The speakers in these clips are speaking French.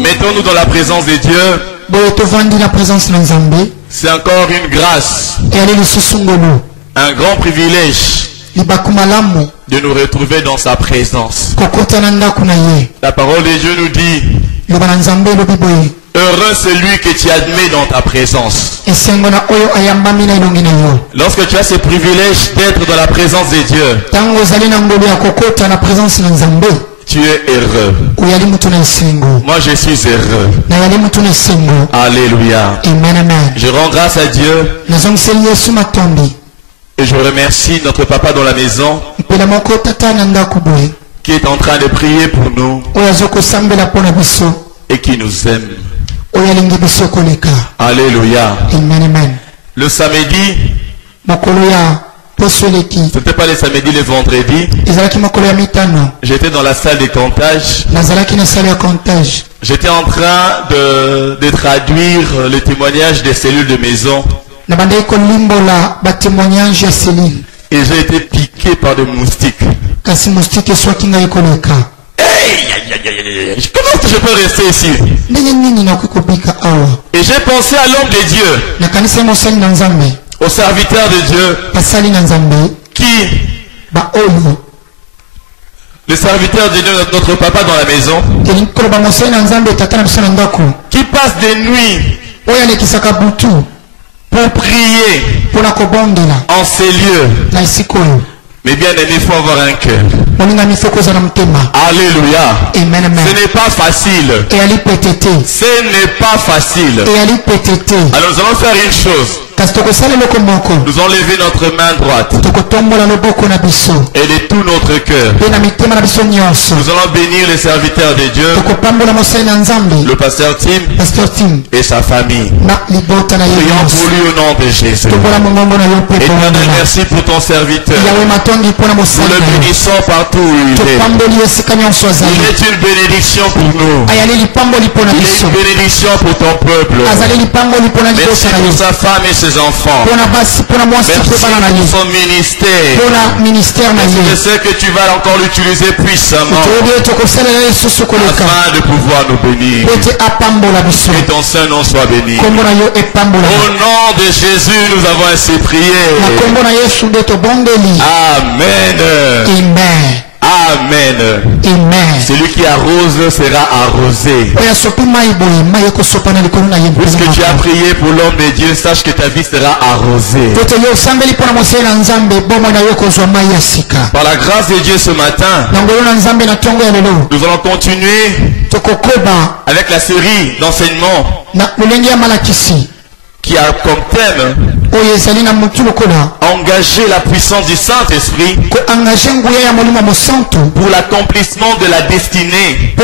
Mettons-nous dans la présence de Dieu. C'est encore une grâce, un grand privilège de nous retrouver dans sa présence. La parole de Dieu nous dit: heureux celui que tu admets dans ta présence. Lorsque tu as ce privilège d'être dans la présence de Dieu, tu es heureux. Moi je suis heureux. Alléluia. Je rends grâce à Dieu et je remercie notre papa dans la maison qui est en train de prier pour nous et qui nous aime. Alléluia. Le samedi, ce n'était pas le samedi, le vendredi, j'étais dans la salle de comptage. J'étais en train de traduire les témoignages des cellules de maison. Et j'ai été piqué par des moustiques. Comment je peux rester ici? Et j'ai pensé à l'homme de Dieu, au serviteur de Dieu, le serviteur de Dieu, notre papa dans la maison, qui passe des nuits pour prier en ces lieux. Mais bien aimé, il faut avoir un cœur. Alléluia. Ce n'est pas facile. Ce n'est pas facile. Alors nous allons faire une chose. Nous allons lever notre main droite et de tout notre cœur. Nous allons bénir les serviteurs de Dieu, le pasteur Tim et sa famille. Prions pour lui au nom de Jésus. Éternel, merci pour ton serviteur. Nous le bénissons partout où il est. Il est une bénédiction pour nous. Il est une bénédiction pour ton peuple. Merci pour sa femme et ses enfants. Merci pour son ministère. Je sais que tu vas encore l'utiliser puissamment afin de pouvoir nous bénir. Que ton Saint nom soit béni. Au nom de Jésus, nous avons ainsi prié. Amen. Amen. Celui qui arrose sera arrosé. Puisque tu as prié pour l'homme de Dieu, sache que ta vie sera arrosée. Par la grâce de Dieu ce matin, nous allons continuer avec la série d'enseignements qui a comme thème engager la puissance du Saint-Esprit pour l'accomplissement de la destinée.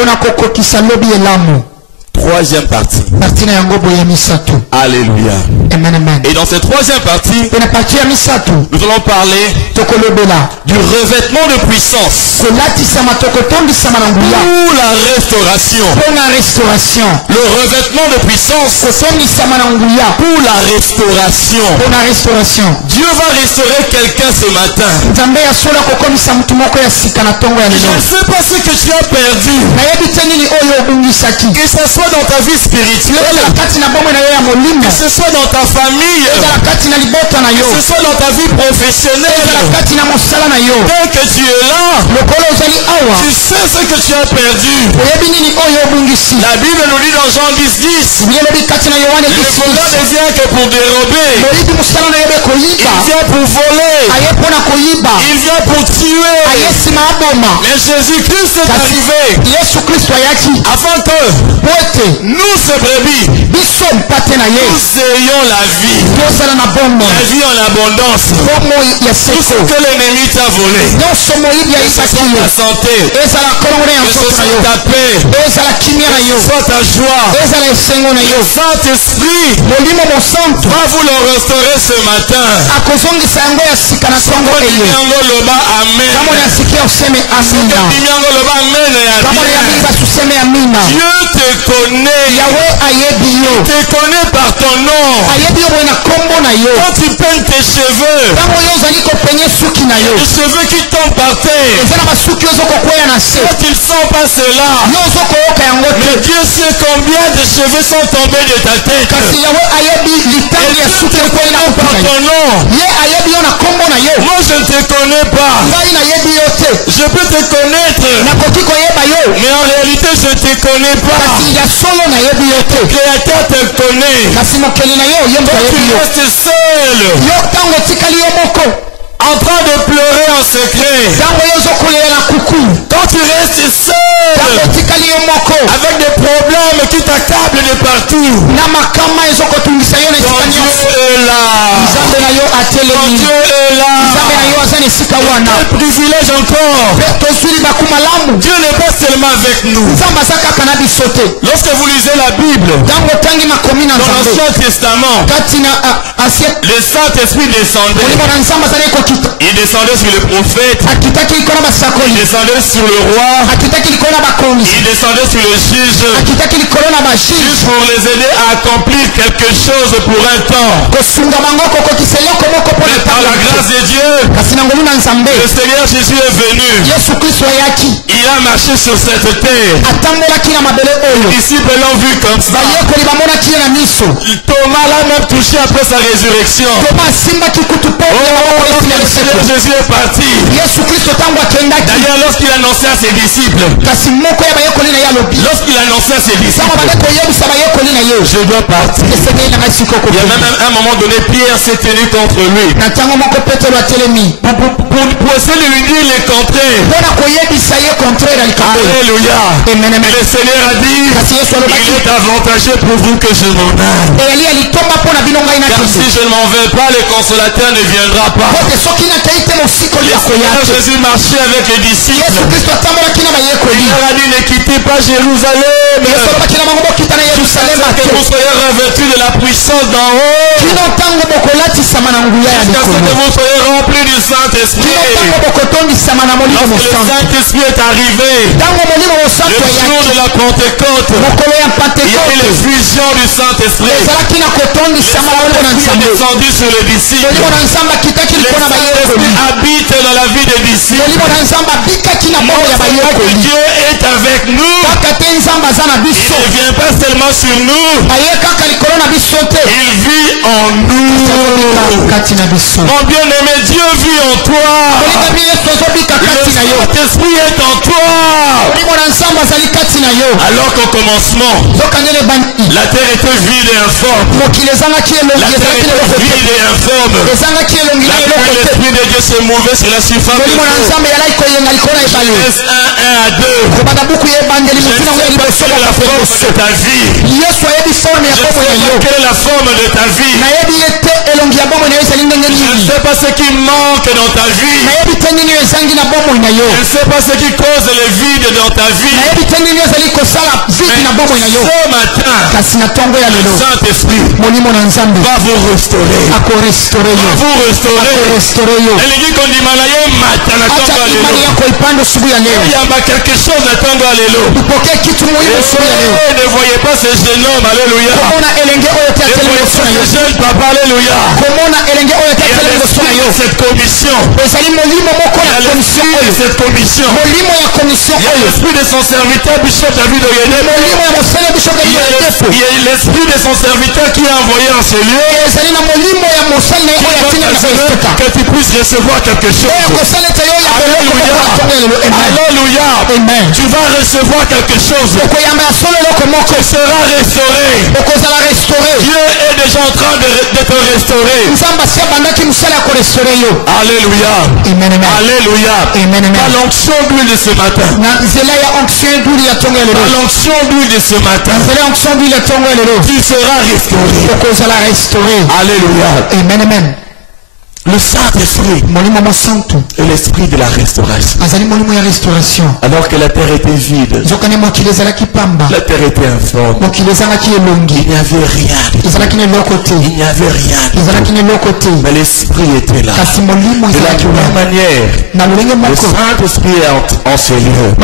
Troisième partie. Alléluia. Et dans cette troisième partie, nous allons parler du revêtement de puissance pour la restauration. Le revêtement de puissance pour la restauration. Dieu va restaurer quelqu'un ce matin. Je ne sais pas ce que tu as perdu. Que ce soit dans ta vie spirituelle, que ce soit dans ta famille, que ce soit dans ta vie professionnelle, tant que tu es là, tu sais ce que tu as perdu. La Bible nous dit dans Jean 10:10, le voleur ne vient que pour dérober, il vient pour voler, il vient pour tuer. Mais Jésus-Christ est arrivé afin que nous, ces brebis, nous ayons la vie en abondance. Tout ce que l'ennemi t'a volé, que ce soit ta santé, que ce soit ta paix, que ce soit ta joie, le Saint-Esprit va vous le restaurer ce matin. Dieu te connaît. te connaît par ton nom. Quand tu peignes tes cheveux, les cheveux qui tombent par terre, quand ils sont pas cela, mais Dieu sait combien de cheveux sont tombés de ta tête. Et Dieu te connaît par ton nom. Moi je ne te connais pas. Je peux te connaître, mais en réalité je ne te connais pas. Le Créateur te connaît. Tu restes seul, en train de pleurer en secret. Quand tu restes seul, avec des problèmes qui t'accablent de partout, ton Dieu est là. Ton Dieu est là. Quel privilège encore. Dieu n'est pas seulement avec nous. Lorsque vous lisez la Bible, dans l'Ancien Testament, le Saint-Esprit descendait. Il descendait sur le prophète. Il descendait sur le roi. Il descendait sur le juge. Juste pour les aider à accomplir quelque chose pour un temps. Mais par la grâce de Dieu, le Seigneur Jésus est venu. Il a marché sur cette terre. Les disciples l'ont vu comme ça. Thomas l'a même touché après sa résurrection. Jésus est parti. D'ailleurs, lorsqu'il annonçait à ses disciples, je dois partir. Il y a même un moment donné, Pierre s'est tenu contre lui pour essayer de lui dire le contraire. Alléluia. Et le Seigneur a dit, il est avantageux pour vous que je m'en aille. Car si je ne m'en vais pas, le consolateur ne viendra pas. Jésus marchait avec les disciples. Il leur a dit, ne quittez pas Jérusalem jusqu'à ce que vous soyez revêtus de la puissance d'en haut, jusqu'à ce que vous soyez remplis du Saint-Esprit. Lorsque le Saint-Esprit est arrivé, le jour de la Pentecôte, il y a eu l'effusion du Saint-Esprit. Le Saint-Esprit est descendu sur les disciples. Le Saint-Esprit habite dans la vie des disciples. Dieu est avec nous. Il ne vient pas seulement sur nous, il vit en nous. Mon bien-aimé, Dieu vit en toi. Le Saint-Esprit est en toi. Alors qu'au commencement, la terre était vide et informe. La terre était vide et informe. L'Esprit de Dieu se mouvait sur la surface de l'eau. Genèse 1 à 2. Je ne sais pas quelle est la forme de ta vie. Je ne sais pas quelle est la forme de ta vie. Je ne sais pas ce qui manque dans ta vie. Je ne sais pas ce qui cause le vide dans ta vie. Mais ce matin, le Saint-Esprit va vous restaurer. Va vous restaurer. Il y a quelque chose à Tango, alléluia. Ne voyez pas ce jeune homme, alléluia. Ne voyez pas ce jeune papa, alléluia. Il y a cette commission. Il y a cette commission. Il y a l'esprit de son serviteur, Bishop David Oyene. Il y a l'esprit de son serviteur qui a envoyé en ce lieu. Que tu puisses recevoir quelque chose. Alléluia. Amen. Tu vas recevoir quelque chose. Tu seras restauré. Dieu est déjà en train de te restaurer. Alléluia. Alléluia. Par l'onction d'huile de ce matin. Par l'onction d'huile de ce matin. Tu seras restauré. Alléluia. Amen. Le Saint-Esprit est l'esprit de la restauration. Alors que la terre était vide, la terre était informe, il n'y avait rien. Il n'y avait rien. Mais l'esprit était là. De la même manière, le Saint-Esprit est en ce lieu.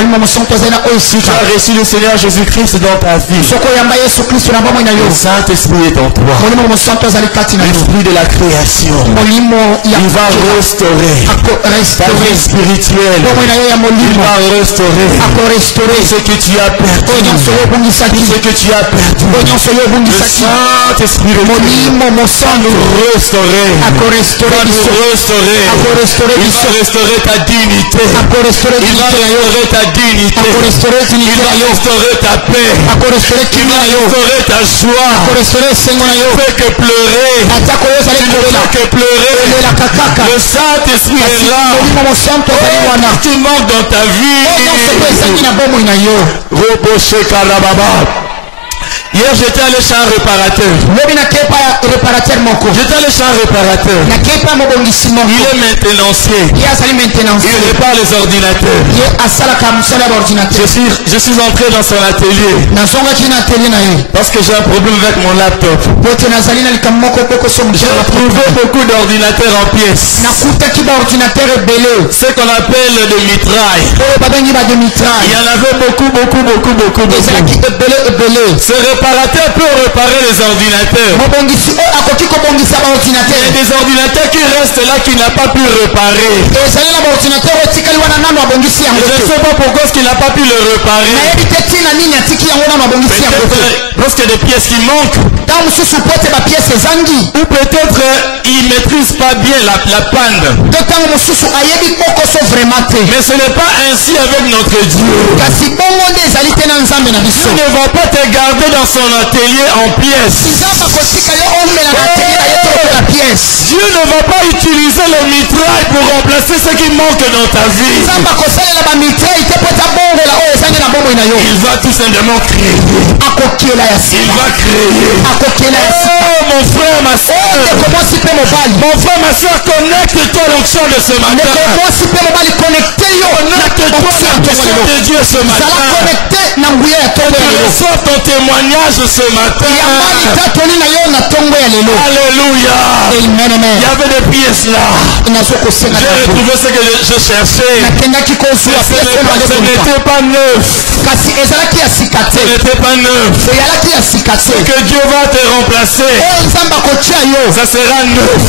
Si tu as reçu le Seigneur Jésus-Christ dans ta vie, le Saint-Esprit est en toi. L'esprit de la création, il va restaurer ta vie spirituelle. Il va restaurer ce que tu as perdu. Ce que tu as perdu. Le Saint-Esprit nous restaurer. Il va restaurer ta dignité. Il va restaurer ta dignité. Il va restaurer ta paix. Il va restaurer ta joie. Tu ne fais que pleurer. Tu ne fais que pleurer. Le Saint-Esprit est là. Tu manques dans ta vie. Hier j'étais allé chez un réparateur. J'étais allé chez un réparateur. Il est maintenancier. Il répare les ordinateurs. Je suis entré dans son atelier. Parce que j'ai un problème avec mon laptop. J'ai trouvé beaucoup d'ordinateurs en pièces. Ce qu'on appelle des mitrailles. Il y en avait beaucoup. Ce réparateur peut réparer les ordinateurs. Il y a des ordinateurs qui restent là qu'il n'a pas pu réparer. Je ne sais pas pourquoi il n'a pas pu le réparer. Parce qu'il y a des pièces qui manquent. Ou peut-être il ne maîtrise pas bien la panne. Mais ce n'est pas ainsi avec notre Dieu. Dieu ne va pas te garder dans son atelier en pièces. Dieu ne va pas utiliser le mitraille pour remplacer ce qui manque dans ta vie. Il va tout simplement créer. Il va créer. Oh mon frère, ma soeur. Mon frère, ma soeur, connecte-toi à l'onction de ce matin. Connecte-toi à l'onction de Dieu ce matin. Reçois ton témoignage ce matin. Alléluia. Il y avait des pièces là. J'ai retrouvé ce que je cherchais. Ce n'était pas neuf. Ce n'était pas neuf. Ce que Dieu va te remplacer, ça sera neuf.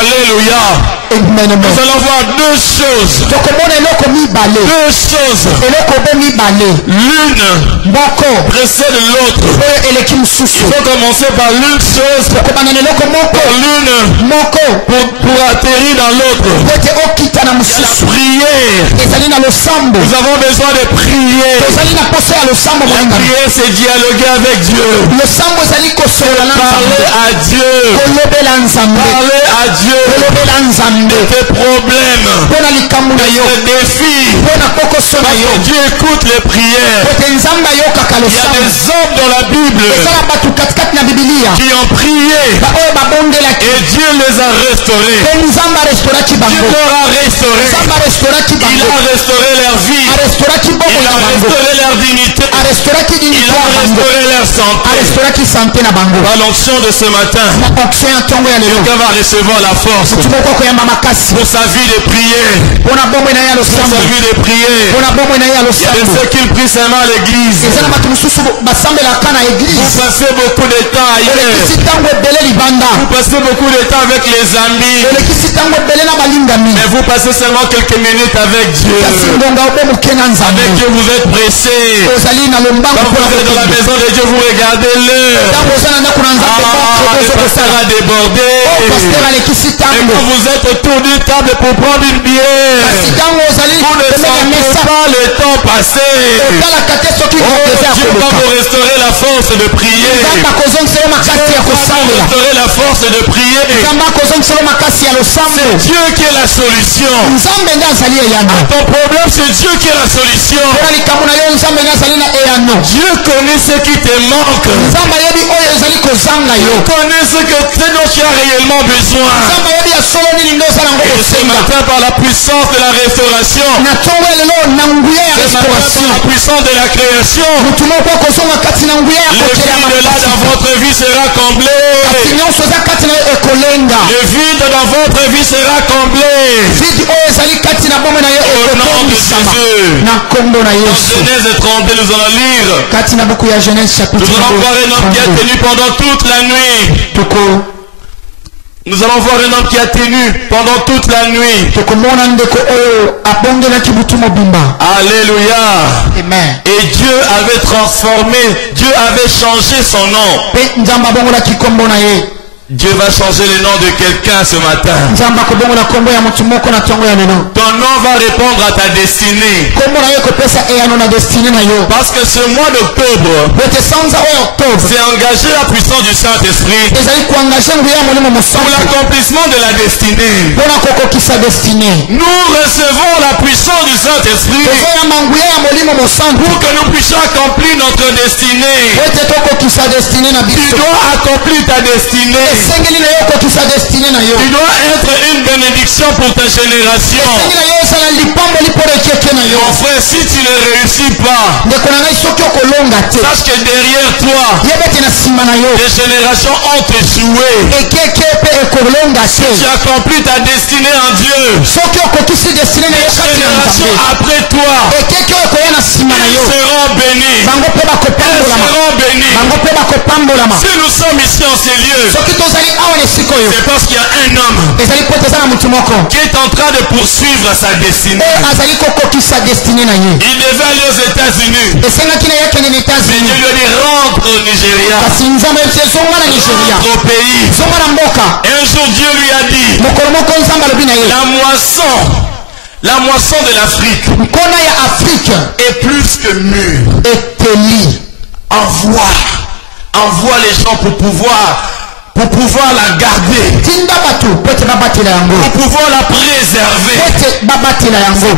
Alléluia. Nous allons voir deux choses. L'une précède l'autre. Il faut commencer par l'une chose, par l'une pour atterrir dans l'autre. La prière. Nous avons besoin de prier. La prière, c'est dialoguer avec Dieu. Parler à Dieu. Parler à Dieu. Tes problèmes, tes défis. Dieu écoute les prières. Il y a des hommes dans la Bible qui ont prié et Dieu les a restaurés. Dieu leur a restauré. Il a restauré leur vie. Il a restauré leur dignité. Il a restauré leur santé. Par l'onction de ce matin, quelqu'un va recevoir la force pour sa vie de prière. Pour sa vie de prière. Il y a des ceux qui prient seulement à l'église. Vous passez beaucoup de temps ailleurs. Vous passez beaucoup de temps avec les amis. Mais vous passez seulement quelques minutes avec Dieu. Avec Dieu vous êtes pressé. Quand vous êtes dans la maison de Dieu, vous regardez l'heure. Le pasteur a débordé. Et quand vous êtes autour d'une table pour prendre une bière, vous ne sentez pas le temps passer. Dieu va vous restaurer la force de prier. Restaurer la force de prier. C'est Dieu qui est la solution. À ton problème, c'est Dieu qui est la solution. Dieu connaît ce qui te manque. Dieu connaît ce dont tu as réellement besoin. Et ce matin, par la puissance de la restauration, par la puissance de la création, le vide là dans votre vie sera comblé. Le vide dans votre vie sera comblé. Au nom de Jésus. Dans Genèse 32, nous allons lire. Nous allons voir un homme qui a tenu pendant toute la nuit. Nous allons voir un homme qui a tenu pendant toute la nuit. Alléluia. Amen. Et Dieu avait transformé, Dieu avait changé son nom. Dieu va changer le nom de quelqu'un ce matin. Ton nom va répondre à ta destinée. Parce que ce mois d'octobre, c'est engager la puissance du Saint-Esprit pour l'accomplissement de la destinée. Nous recevons la puissance du Saint-Esprit pour que nous puissions accomplir notre destinée. Tu dois accomplir ta destinée. Tu dois être une bénédiction pour ta génération. Mon frère, si tu ne réussis pas, sache que derrière toi, des générations ont échoué. Si tu accomplis ta destinée en Dieu, des générations après toi, ils seront bénis. Elles seront bénis. Si nous sommes ici en ces lieux, c'est parce qu'il y a un homme qui est en train de poursuivre sa destinée. Il devait aller aux États-Unis. Mais Dieu lui a dit rentre au Nigeria. Rentre au pays. Et un jour Dieu lui a dit la moisson de l'Afrique est plus que mûre. Envoie les gens pour pouvoir la garder, pour pouvoir la préserver.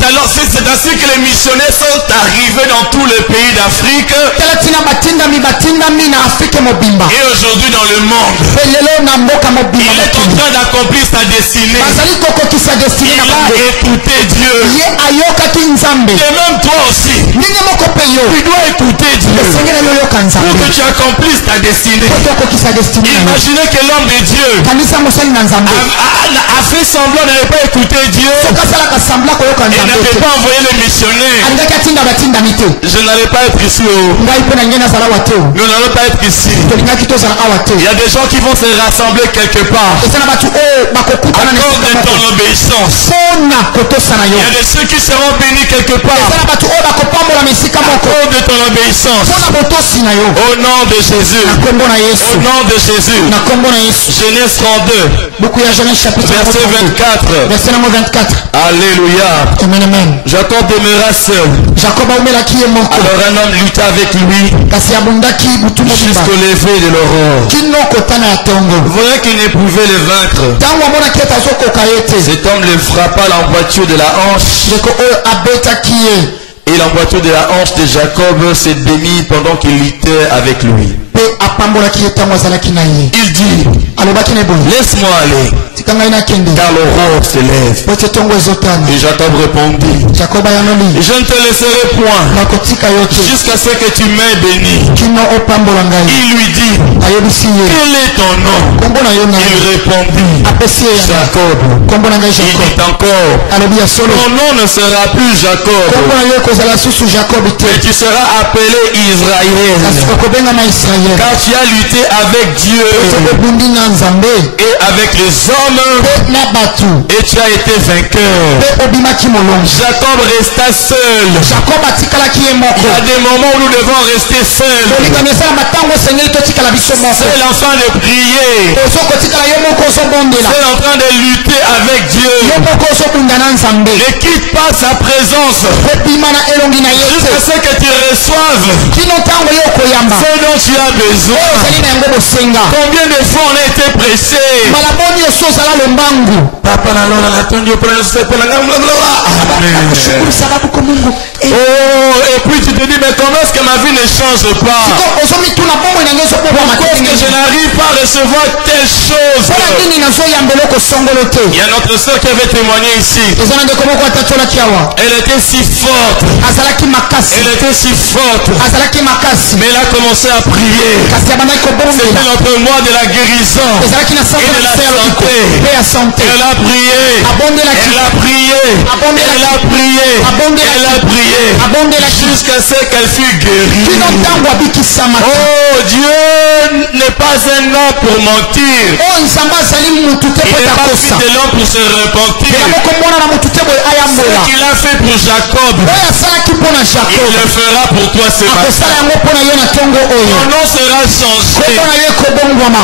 Alors c'est ainsi que les missionnaires sont arrivés dans tous les pays d'Afrique. Et aujourd'hui dans le monde, il est en train d'accomplir sa destinée. Il a écouté Dieu. Et même toi aussi, tu dois écouter Dieu pour que tu accomplisses ta destinée. Imaginez que l'homme de Dieu a fait semblant de ne pas écouter Dieu et n'avait pas envoyé les missionnaires. Je n'allais pas être ici. Nous n'allons pas être ici. Il y a des gens qui vont se rassembler quelque part à cause de ton obéissance. Il y a de ceux qui seront bénis quelque part à cause de ton obéissance. Au nom de Jésus. Au nom de Jésus. Genèse 32, verset 24. Alléluia. Jacob demeura seul. Alors un homme lutta avec lui jusqu'au lever de l'aurore. Voyant qu'il ne pouvait le vaincre, cet homme le frappa l'emboîture de la hanche. Et l'emboîture de la hanche de Jacob se démit pendant qu'il luttait avec lui. Il dit, laisse-moi aller, car l'aurore se lève. Et Jacob répondit, je ne te laisserai point jusqu'à ce que tu m'aies béni. Il lui dit, quel est ton nom? Il répondit, Jacob. Il dit encore, ton nom ne sera plus Jacob, mais tu seras appelé Israël, car tu as lutté avec Dieu et avec les hommes et tu as été vainqueur. Jacob resta seul. Il y a des moments où nous devons rester seuls. Seul en train de prier. Seul en train de lutter avec Dieu. Ne quitte pas sa présence jusqu'à ce que tu reçoives ce dont tu as besoin. Combien de fois on a été pressé? Oh, et puis tu te dis, mais comment est-ce que ma vie ne change pas? Pourquoi est-ce que je n'arrive pas à recevoir telle chose? Il y a notre soeur qui avait témoigné ici. Elle était si forte. Elle était si forte. Mais elle a commencé à prier. C'était notre mois de la guérison et de la santé. Elle a prié. Elle a prié. Elle a prié. Elle a prié. Jusqu'à ce qu'elle fût guérie. Oh, Dieu n'est pas un homme pour mentir. Il n'est pas fils de l'homme pour se repentir. Ce qu'il a fait pour Jacob, il le fera pour toi ce matin. Ton nom sera changé.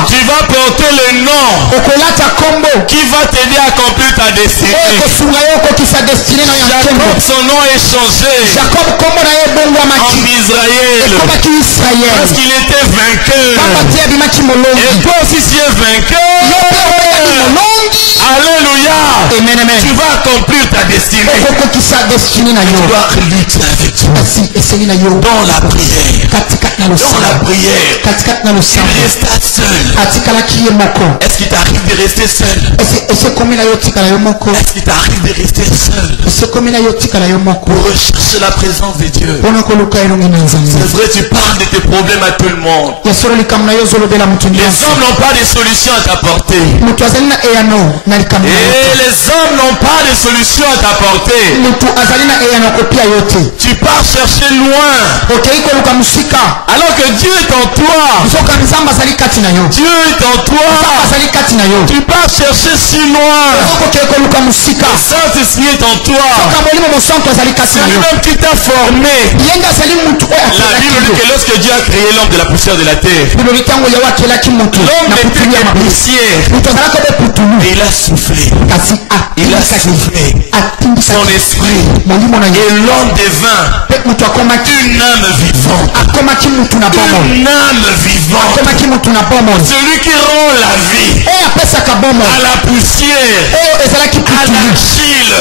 Tu vas porter le nom qui va t'aider à accomplir ta destinée. Jacob, son nom est changé en Israël parce qu'il était vainqueur. Et toi aussi tu es vainqueur. Alléluia. Tu vas accomplir ta destinée. Tu dois lutter avec Dieu dans la prière. Dans la prière. Il reste seul. Est-ce qu'il t'arrive de rester seul? Est-ce qu'il t'arrive de rester seul pour rechercher la présence de Dieu? C'est vrai, tu parles de tes problèmes à tout le monde. Les hommes n'ont pas de solution à t'apporter. Et les hommes n'ont pas de solution à t'apporter. Tu pars chercher loin. Alors que Dieu est en toi. Dieu est en toi. Tu pars chercher si loin. Le Saint-Esprit est en toi. C'est lui-même qui t'a formé. La Bible dit que lorsque Dieu a créé l'homme de la poussière de la terre, l'homme n'était que poussière. Et il a soufflé. Il a soufflé son esprit. Et l'homme devint une âme vivante. Une âme vivante. Celui qui rend la vie à la poussière, à l'argile,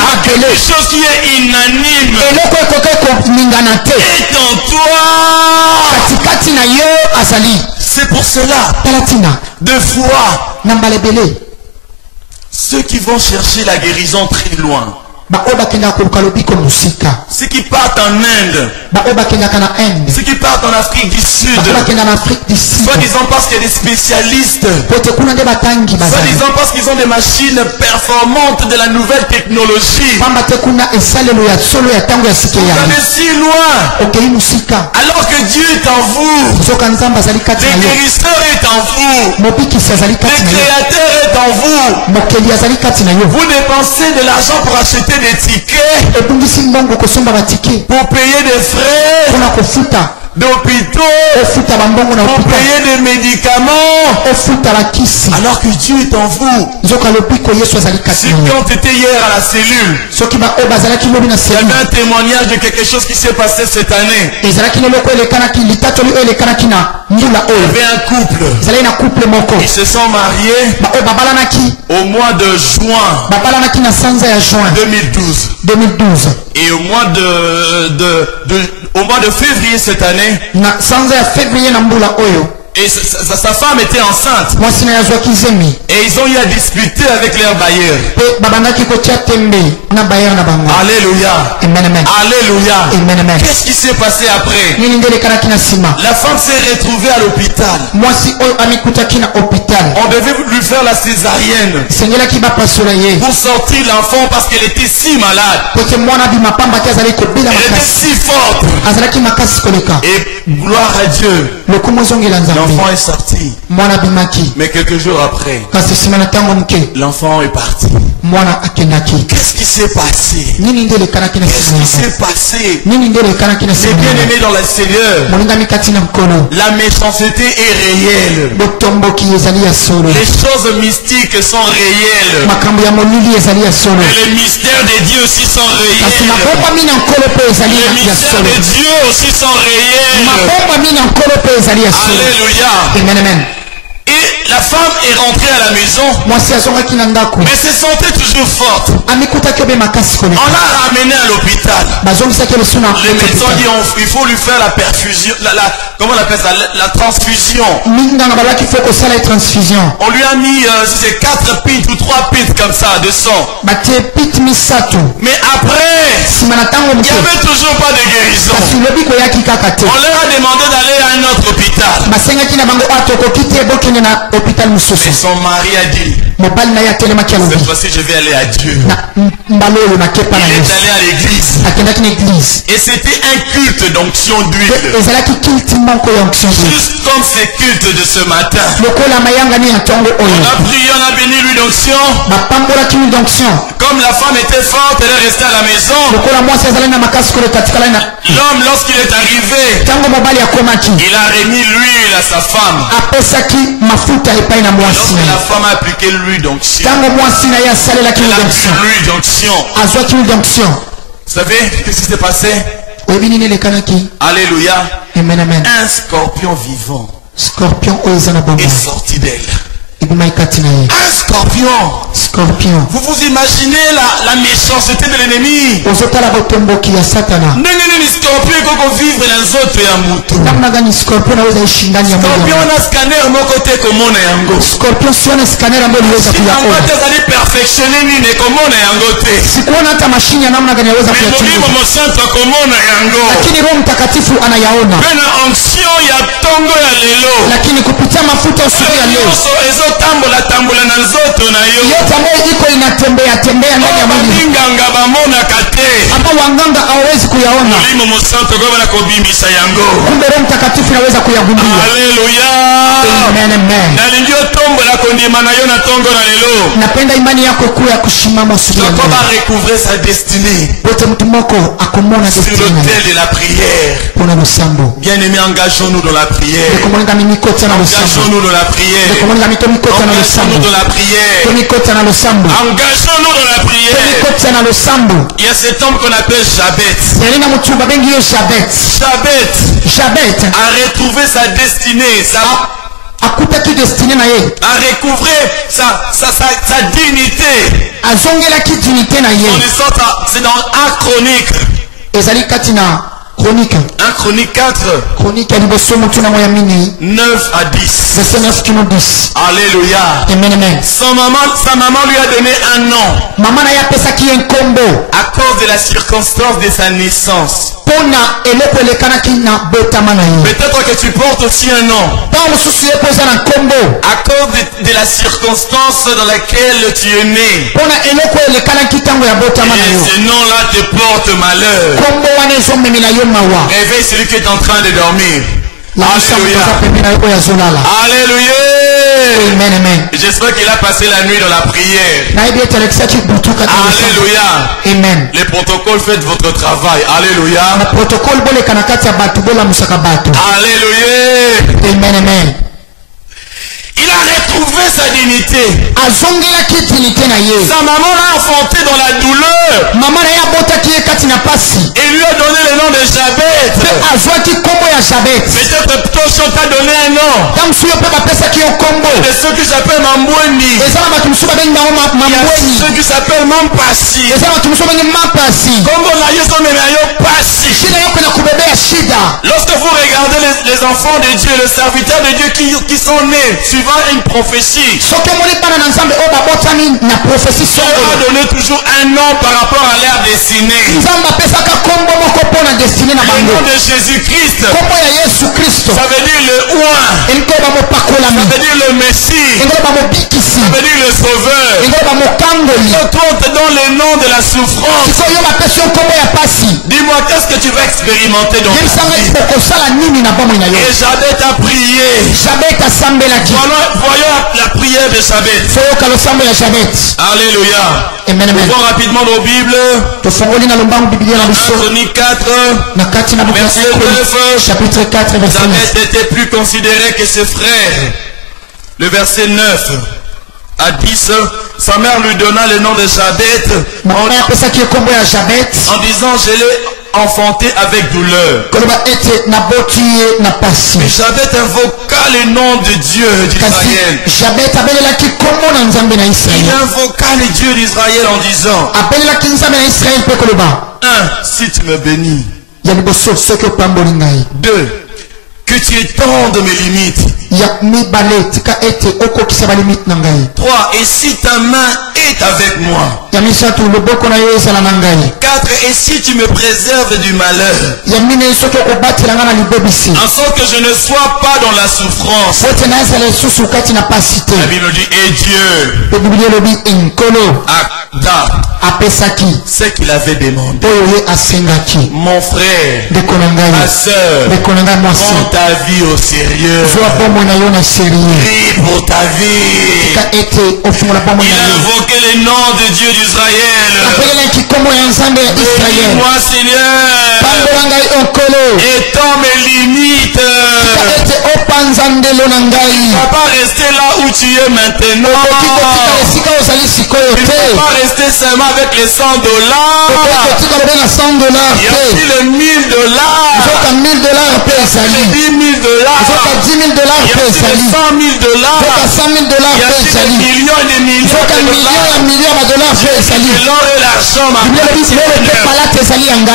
à quelque chose qui est inanime est en toi. C'est pour cela, deux fois, ceux qui vont chercher la guérison très loin, ceux qui partent en Inde, ceux qui partent en Afrique du Sud, soi-disant parce qu'il y a des spécialistes, soi-disant parce qu'ils ont des machines performantes de la nouvelle technologie, vous allez si loin, alors que Dieu est en vous, le guérisseur est en vous, le créateur est en vous. Vous dépensez de l'argent pour acheter des tickets, pour payer des frais d'hôpitaux, pour payer des médicaments, alors que Dieu est en vous. Ceux qui ont été hier à la cellule, il y avait un témoignage de quelque chose qui s'est passé cette année. Il y avait un couple, ils se sont mariés au mois de juin 2012. Et au mois de février cette année, Et sa femme était enceinte. Et ils ont eu à discuter avec leur bailleur. Alléluia. Alléluia. Qu'est-ce qui s'est passé après? La femme s'est retrouvée à l'hôpital. On devait lui faire la césarienne pour sortir l'enfant parce qu'elle était si malade. Elle était si forte. Et gloire à Dieu, l'enfant est sorti. Mais quelques jours après, l'enfant est parti. Qu'est-ce qui s'est passé? Qu'est-ce qui s'est passé? Mes bien-aimés dans le Seigneur, la méchanceté est réelle. Les choses mystiques sont réelles. Et les mystères de Dieu aussi sont réels. Les mystères de Dieu aussi sont réels. Alléluia. Et la femme est rentrée à la maison, mais se sentait toujours forte. On l'a ramenée à l'hôpital. Les médecins ont dit il faut lui faire la perfusion, comment on appelle ça, la transfusion. On lui a mis 4 pintes ou 3 pintes comme ça de sang. Mais après, il n'y avait toujours pas de guérison. On leur a demandé d'aller à un autre hôpital. Et son mari a dit, cette fois-ci je vais aller à Dieu. Il est allé à l'église. Et c'était un culte d'onction d'huile. Juste comme ces cultes de ce matin. On a prié, on a béni l'huile d'onction. Comme la femme était forte, elle est restée à la maison. L'homme, lorsqu'il est arrivé, il a remis l'huile à sa femme. Lorsque la femme a appliqué l'huile d'onction, vous savez qu'est-ce qui s'est passé? Alléluia. Un scorpion vivant est sorti d'elle. Un scorpion. Vous vous imaginez la méchanceté de l'ennemi? Scorpion na scanner mon côté comme on est en go. Scorpion si on scanner en go liweza kuyaona. Allez perfectionner nini comme on est en gote. Sikuona hata mashine ya namna gani yaweza kuyaona. Mungu msanto comme on est en go. Lakini Roho Mtakatifu anayaona. Bena onction ya tongo ya lelo. Lakini kupitia mafuta usiku ya leo. Ezo tambola na nzoto na yo. Yote ambayo iko inatembea ndani ya mwili. Nganga bamona kate. Hapo wanganga hawezi kuyaona. Mungu msanto kwa na kubimbisha yango. Kumbe Roho Mtakatifu anaweza kuyagundua. Haleluya. Amen, amen. Na ndio tombo la kondima na yo na tongo na lelo. Napenda imani yako kuwa kushimama usiku. Comment va recouvrer sa destinée? Wote mtu moko akomona destinée. Sur l'autel de la prière. Pona lusambo. Bien-aimés, engageons-nous dans la prière. Engageons-nous dans la prière. Engageons-nous dans la prière. Engageons-nous dans la prière. Il y a cet homme qu'on appelle Jabet. Jabet a retrouvé sa destinée, a recouvrer sa dignité. C'est dans 1 Chronique. Chronique 4. Chronique 9 à 10. Alléluia. Sa maman lui a donné un nom. À cause de la circonstance de sa naissance. Peut-être que tu portes aussi un nom. À cause de la circonstance dans laquelle tu es né. Et ce nom-là te porte malheur. Réveille celui qui est en train de dormir. Alléluia. Alléluia. J'espère qu'il a passé la nuit dans la prière. Alléluia. Amen. Les protocoles, faites votre travail. Alléluia. Alléluia. Amen, amen. Il a retrouvé sa dignité. Sa maman l'a enfanté dans la douleur. Il lui a donné le nom de Jabet. Peut-être plutôt si on t'a donné un nom. De ceux qui s'appellent Mamboueni. Il y a ceux qui s'appellent Mampassi. Lorsque vous regardez les enfants de Dieu, les serviteurs de Dieu qui sont nés suivant une prophétie, Dieu a donné toujours un nom par rapport à leur destinée. Le nom de Jésus-Christ, ça veut dire le oint, ça veut dire le Messie, ça veut dire le Sauveur. Toi, on te donne le nom de la souffrance. Dis-moi, qu'est-ce que tu vas expérimenter dans ta vie? Et Jabet a prié. Voyons la prière de Jabet. Alléluia. Ouvrons rapidement nos Bibles. Chronique 4, verset 9. Chapitre 4, verset 9. Jabet était plus considéré que ses frères. Le verset 9 à 10. Sa mère lui donna le nom de Jabet en disant, je l'ai enfanté avec douleur. Mais Jabet invoqua le nom de Dieu d'Israël. Il invoqua le Dieu d'Israël en disant, 1. Si tu me bénis. 2. Que tu étendes mes limites. 3. Et si ta main est avec moi. 4. Et si tu me préserves du malheur. En sorte que je ne sois pas dans la souffrance. La Bible dit, et Dieu ce qu'il avait demandé. Mon frère, ma soeur, prends ta vie au sérieux. Prie pour ta vie. Il a invoqué le nom de Dieu d'Israël. Bénis-moi, Seigneur. Étends mes limites. Tu ne vas pas rester là où tu es maintenant. Tu ne vas pas rester seulement avec les $100. Il y a aussi les $1000. Il y a aussi les $10,000. Il y a aussi les $100,000. Il y a aussi des millions et des millions de dollars. L'or et l'argent m'appartiennent.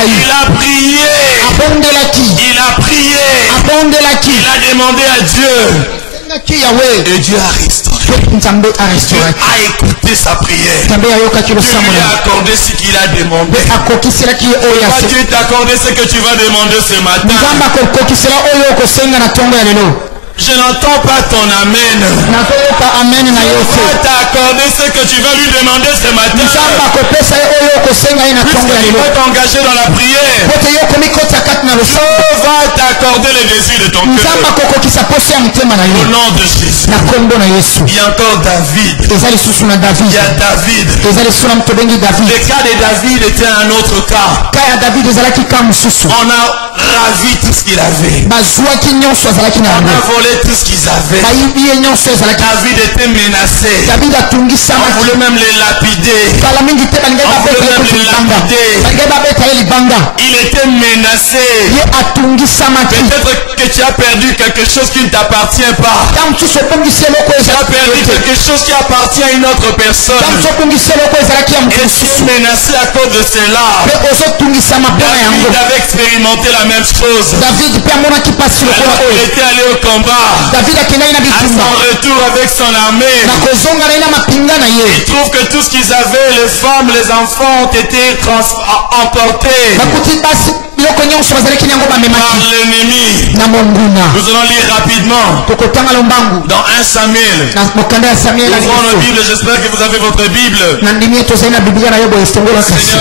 Il a prié. Il a prié. Il a demandé à Dieu. Et Dieu a restauré. Dieu a écouté sa prière. Dieu lui a accordé ce qu'il a demandé. Dieu t'a accordé ce que tu vas demander ce matin. Je n'entends pas ton amen. Dieu t'a accordé ce que tu vas lui demander ce matin. Puisque tu vas t'engager dans la prière, Dieu va t'accorder les désirs de ton cœur. Au nom de Jésus. Il y a encore David. Il y a David. Le cas de David était un autre cas. On a ravi tout ce qu'il avait. On a volé tout ce qu'ils avaient. David était menacé. On voulait même les lapider. Il était menacé. Peut-être que tu as perdu quelque chose qui ne t'appartient pas. Tu as perdu quelque chose qui appartient à une autre personne. Et tu es menacé à cause de cela. David avait expérimenté la même chose. Alors il était allé au combat. À son retour avec son armée, il trouve que tout ce qu'ils avaient, les femmes, les enfants, ont été emportés par l'ennemi. Nous allons lire rapidement dans 1 Samuel. Ouvrons nos Bibles, j'espère que vous avez votre Bible. Seigneur,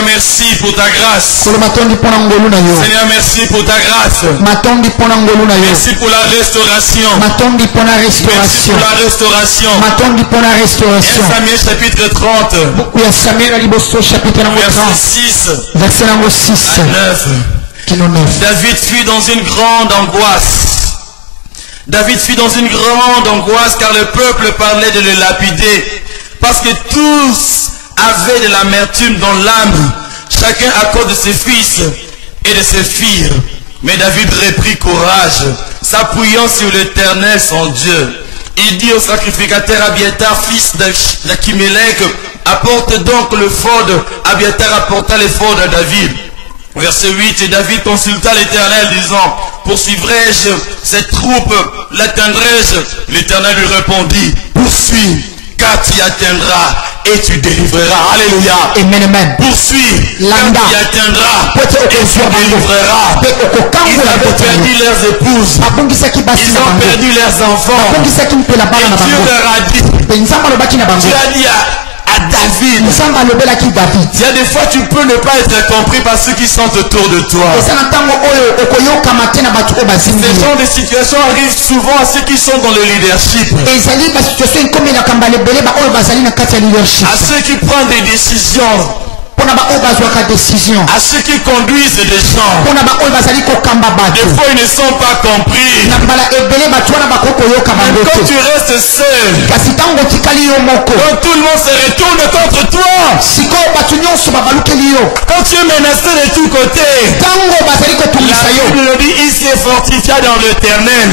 merci pour ta grâce. Seigneur, merci pour ta grâce. Merci pour la restauration. Merci pour la restauration. 1 Samuel chapitre 30. Verset 6 à 9. David fut dans une grande angoisse car le peuple parlait de le lapider parce que tous avaient de l'amertume dans l'âme chacun à cause de ses fils et de ses filles. Mais David reprit courage, s'appuyant sur l'Éternel son Dieu. Il dit au sacrificateur Abiatar, fils d'Achimélec, apporte donc le ford. Abiatar apporta le ford à David. Verset 8, et David consulta l'Éternel disant, poursuivrai-je cette troupe, l'atteindrai-je? L'Éternel lui répondit, poursuis, car tu atteindras et tu délivreras. Alléluia. Amen, amen. Poursuis, car tu atteindras et tu délivreras. Ils avaient perdu leurs épouses. Ils ont perdu leurs enfants. Et Dieu leur a dit, tu as dit à David. Il y a des fois tu peux ne pas être compris par ceux qui sont autour de toi. Ce genre de situations arrivent souvent à ceux qui sont dans le leadership. À ceux qui prennent des décisions. À ceux qui conduisent des gens. Des fois ils ne sont pas compris. Même quand tu restes seul, quand tout le monde se retourne contre toi, quand tu es menacé de tous côtés, la Bible dit, il s'est fortifié dans l'Éternel.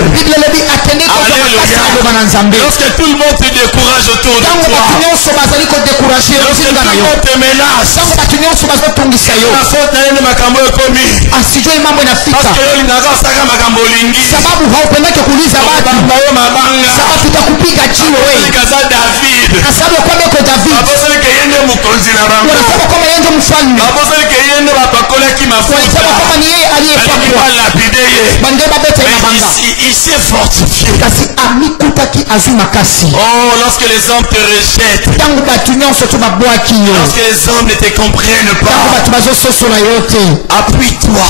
Lorsque tout le monde te décourage autour de toi, lorsque tout le monde te menace, il s'est fortifié. Oh, lorsque les hommes te rejettent, lorsque les hommes ne te comprennent pas, appuie-toi,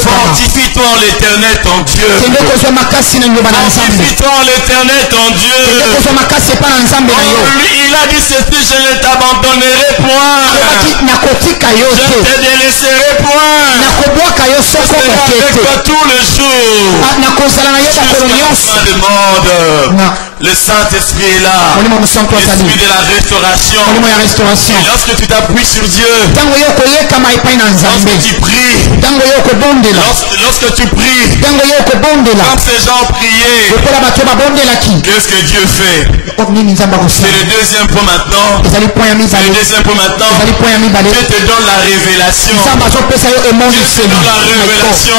fortifie-toi en l'Éternel ton Dieu, fortifie-toi en l'Éternel ton Dieu. Il a dit ceci, je ne t'abandonnerai point, je ne te délaisserai point, je serai avec toi tout le jour jusqu'à la monde. Le Saint-Esprit est là, l'Esprit de la restauration. Et lorsque tu t'appuies sur Dieu, lorsque tu pries, lorsque tu pries, comme ces gens priaient, qu'est-ce que Dieu fait? C'est le deuxième point maintenant. Le deuxième point maintenant. Dieu te donne la révélation. Dieu te donne la révélation.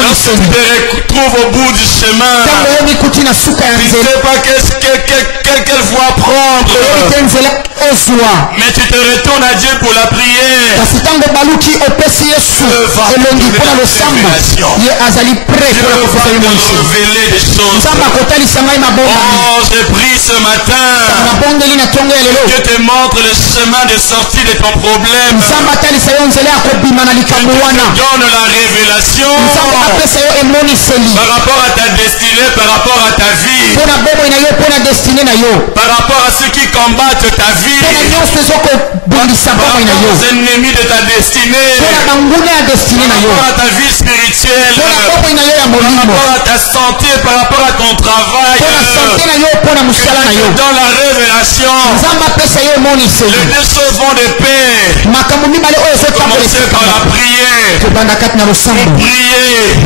Lorsque tu te retrouves au bout du chemin, tu ne sais pas quelle voie prendre, mais tu te retournes à Dieu pour la prière. Dieu va te révéler des choses. Oh, je prie ce matin, Dieu te montre le chemin de sortie de ton problème. Dieu te donne la révélation par rapport à ta destinée, par rapport à ta vie, par rapport à ceux qui combattent ta vie, par rapport aux ennemis de ta destinée, par rapport à ta vie spirituelle, par rapport à ta santé, par rapport à ton travail. Dans la révélation, les deux choses vont de pair. Commencez par la prière. Prier.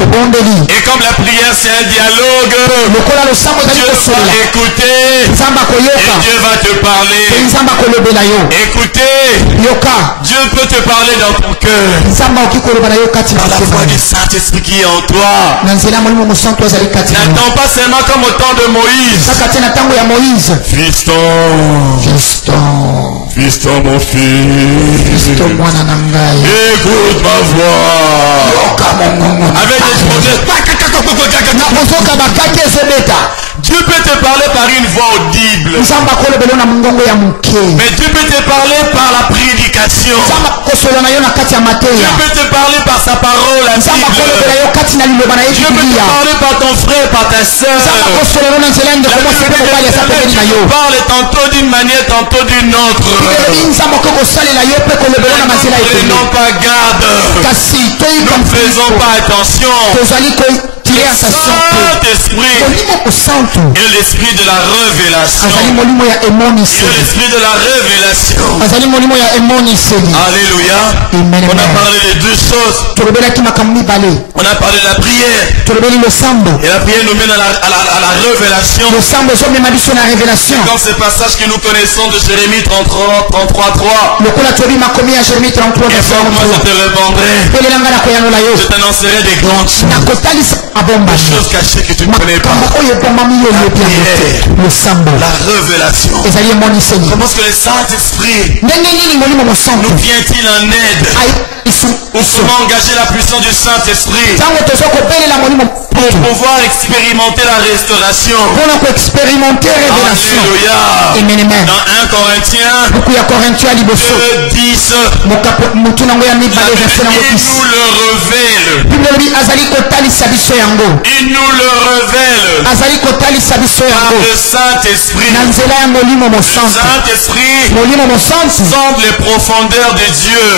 Et comme la prière c'est un dialogue, Dieu va écouter et Dieu va te parler. Écoutez, Dieu peut te parler dans ton cœur. Par la voix du Saint-Esprit qui est en toi. N'attends pas seulement comme au temps de Moïse. Fiston mon fils, écoute ma voix. Avec Dieu peut te parler par une voix audible. Mais Dieu peut te parler par la prédication. Dieu peut te parler par sa parole. Dieu peut te parler par ton frère, par ta soeur. Dieu parle tantôt d'une manière, tantôt d'une autre. Ne prenons pas garde. Ne faisons pas attention. attirer attention. Saint-Esprit est l'esprit de la révélation. Il est l'esprit de la révélation. Alléluia. On a parlé de deux choses. On a parlé de la prière. Et la prière nous mène à la révélation. Dans ce passage que nous connaissons de Jérémie 33:3. Et moi je te répondrai. Je t'annoncerai des grandes choses. Des choses cachées que tu ne connais pas. La révélation. Comment est-ce que le Saint-Esprit nous vient-il en aide? Ou comment engager la puissance du Saint-Esprit pour pouvoir expérimenter la restauration. Alléluia. Dans 1 Corinthiens 2:10, il nous le révèle. Il nous le révèle par le Saint-Esprit. Le Saint-Esprit sonde les profondeurs de Dieu.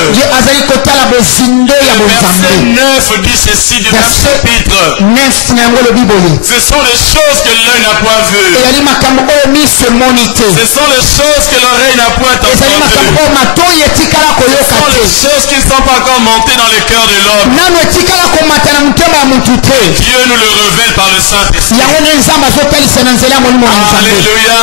Verset 9 dit ceci du même chapitre. Ce sont les choses que l'œil n'a point vues. Ce sont les choses que l'oreille n'a point entendues. Ce sont les choses qui ne sont pas encore montées dans le cœur de l'homme. Dieu nous le révèle par le Saint-Esprit. Alléluia.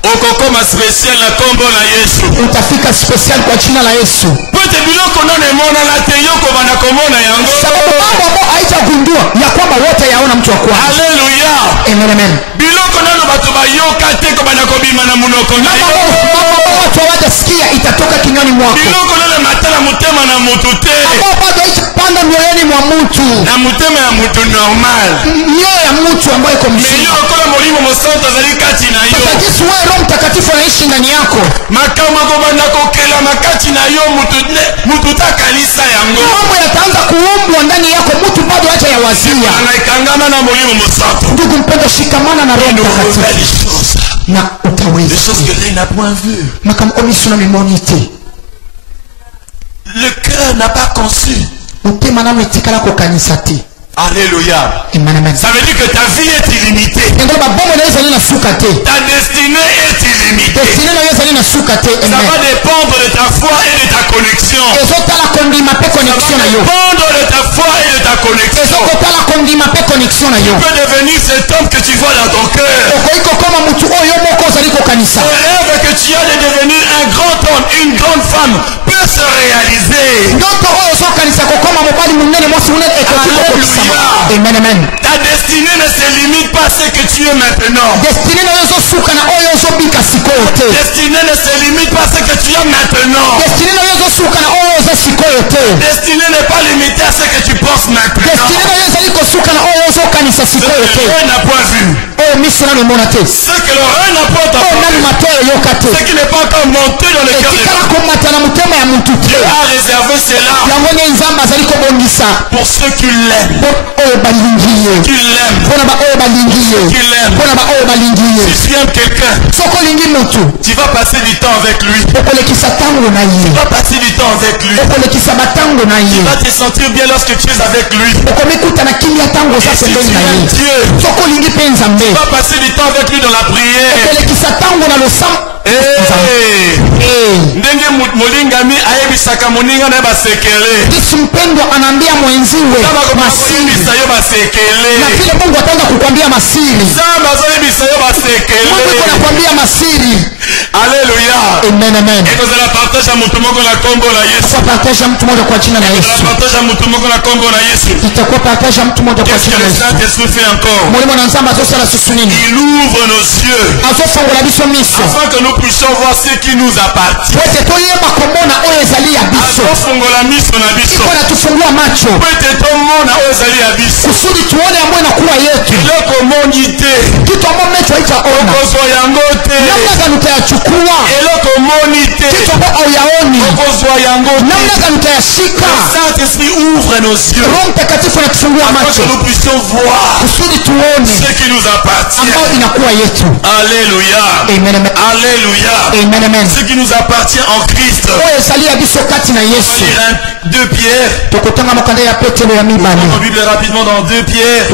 Okokoma spécial na kombo na Yesu. Utafika special kwa jina la Yesu. Pote biloko none mona na te yoko bana komona yango. Sababu mambo ambayo haitagundua ya kwamba wote yaona mtu wa kwanza. Haleluya. Amen. Biloko nano batu bayoka te ko bana kobima na munoko na yo. Mambo watu hawatasikia itatoka kinywani mwako. Biloko nano matala mutema na mutu te. Ambao bado haijapanda mioyoni mwa mtu. Na mutema ya mtu normal. Mioyo ya mtu ambayo iko mzima. Melio kola molimo mosanta zali kati na yo. Yesu wewe Roho Mtakatifu anaishi ndani yako. Makamo ko bana kokela makati na yo mutu takalisa yango. Mambo yataanza kuumbwa ndani yako mtu bado haja ya wazia. Anaikangana na molimo mosanto. Ndugu mpendwa, shikamana na Roho Mtakatifu. Na utaweza. Des choses que l'œil n'a point vues. Makam omisuna mimonite. Le cœur n'a pas conçu. Utema na etikala ko kanisati. Alléluia. Ça veut dire que ta vie est illimitée. Ta destinée est illimitée. Ça va dépendre de ta foi et de ta connexion. Ça va dépendre de ta foi et de ta connexion. Tu peux devenir cet homme que tu vois dans ton cœur. Le rêve que tu as de devenir un grand homme, une grande femme peut se réaliser. Amen. Ta destinée ne se limite pas à ce que tu es maintenant. Ta destinée ne se limite pas à ce que tu es maintenant. Ta destinée n'est pas limitée à ce que tu penses maintenant. Ce que l'œil n'a pas vu. Ce que l'oreille n'a pas entendu. Ce qui n'est pas encore monté dans le cœur de l'homme. Dieu a réservé cela pour ceux qui l'aiment. Qui l'aiment. Si tu aimes quelqu'un, tu vas passer du temps avec lui. Tu vas passer du temps avec lui. Tu vas te sentir bien lorsque tu es avec lui. Et si tu aimes Dieu, tu vas passer du temps avec lui dans la prière. Ndenge mulingami ayebisaka muninga na basekele. Mpendwa anaambia mwenziwe masiri. Na vile Mungu ataanza kukwambia masiri. Mungu anakuambia masiri. Alléluia. Amen, amen. Et nous allons partager mtu mmoja na kombo la Yesu. Partager mtu mmoja kwa jina la Yesu. Partager mtu mmoja na kombo la Yesu. Tutakuwa partager mtu mmoja kwa jina la Yesu. Qu'est-ce qu'il fait encore? Mwalimu anasema sasa sisi nini? Il ouvre nos yeux. Afungula biso miso. Afin que nous puissions voir ce qui nous appartient. Wote toyeba komona oyo ezali ya biso. Afungula miso na biso. Iko natufungua macho. Wote tomona oyo ezali ya biso. Kusudi tuone ambayo inakuwa yetu. Eloko monite. Kitu ambacho mecho haitaona. Okozo yango te. Namna gani utayachukua? Eloko monite. Kitu ambacho hauyaoni. Okozo yango te. Namna gani utayashika? Le Saint-Esprit ouvre nos yeux. Roho Mtakatifu anatufungua macho. Afin que nous puissions voir kusudi tuone ce qui nous appartient. Ambayo inakuwa yetu. Alléluia. Amen. Alléluia. Amen, amen. Ce qui nous appartient en Christ. On va lire 2 Pierre. Ouvrons notre Bible rapidement dans 2 Pierre.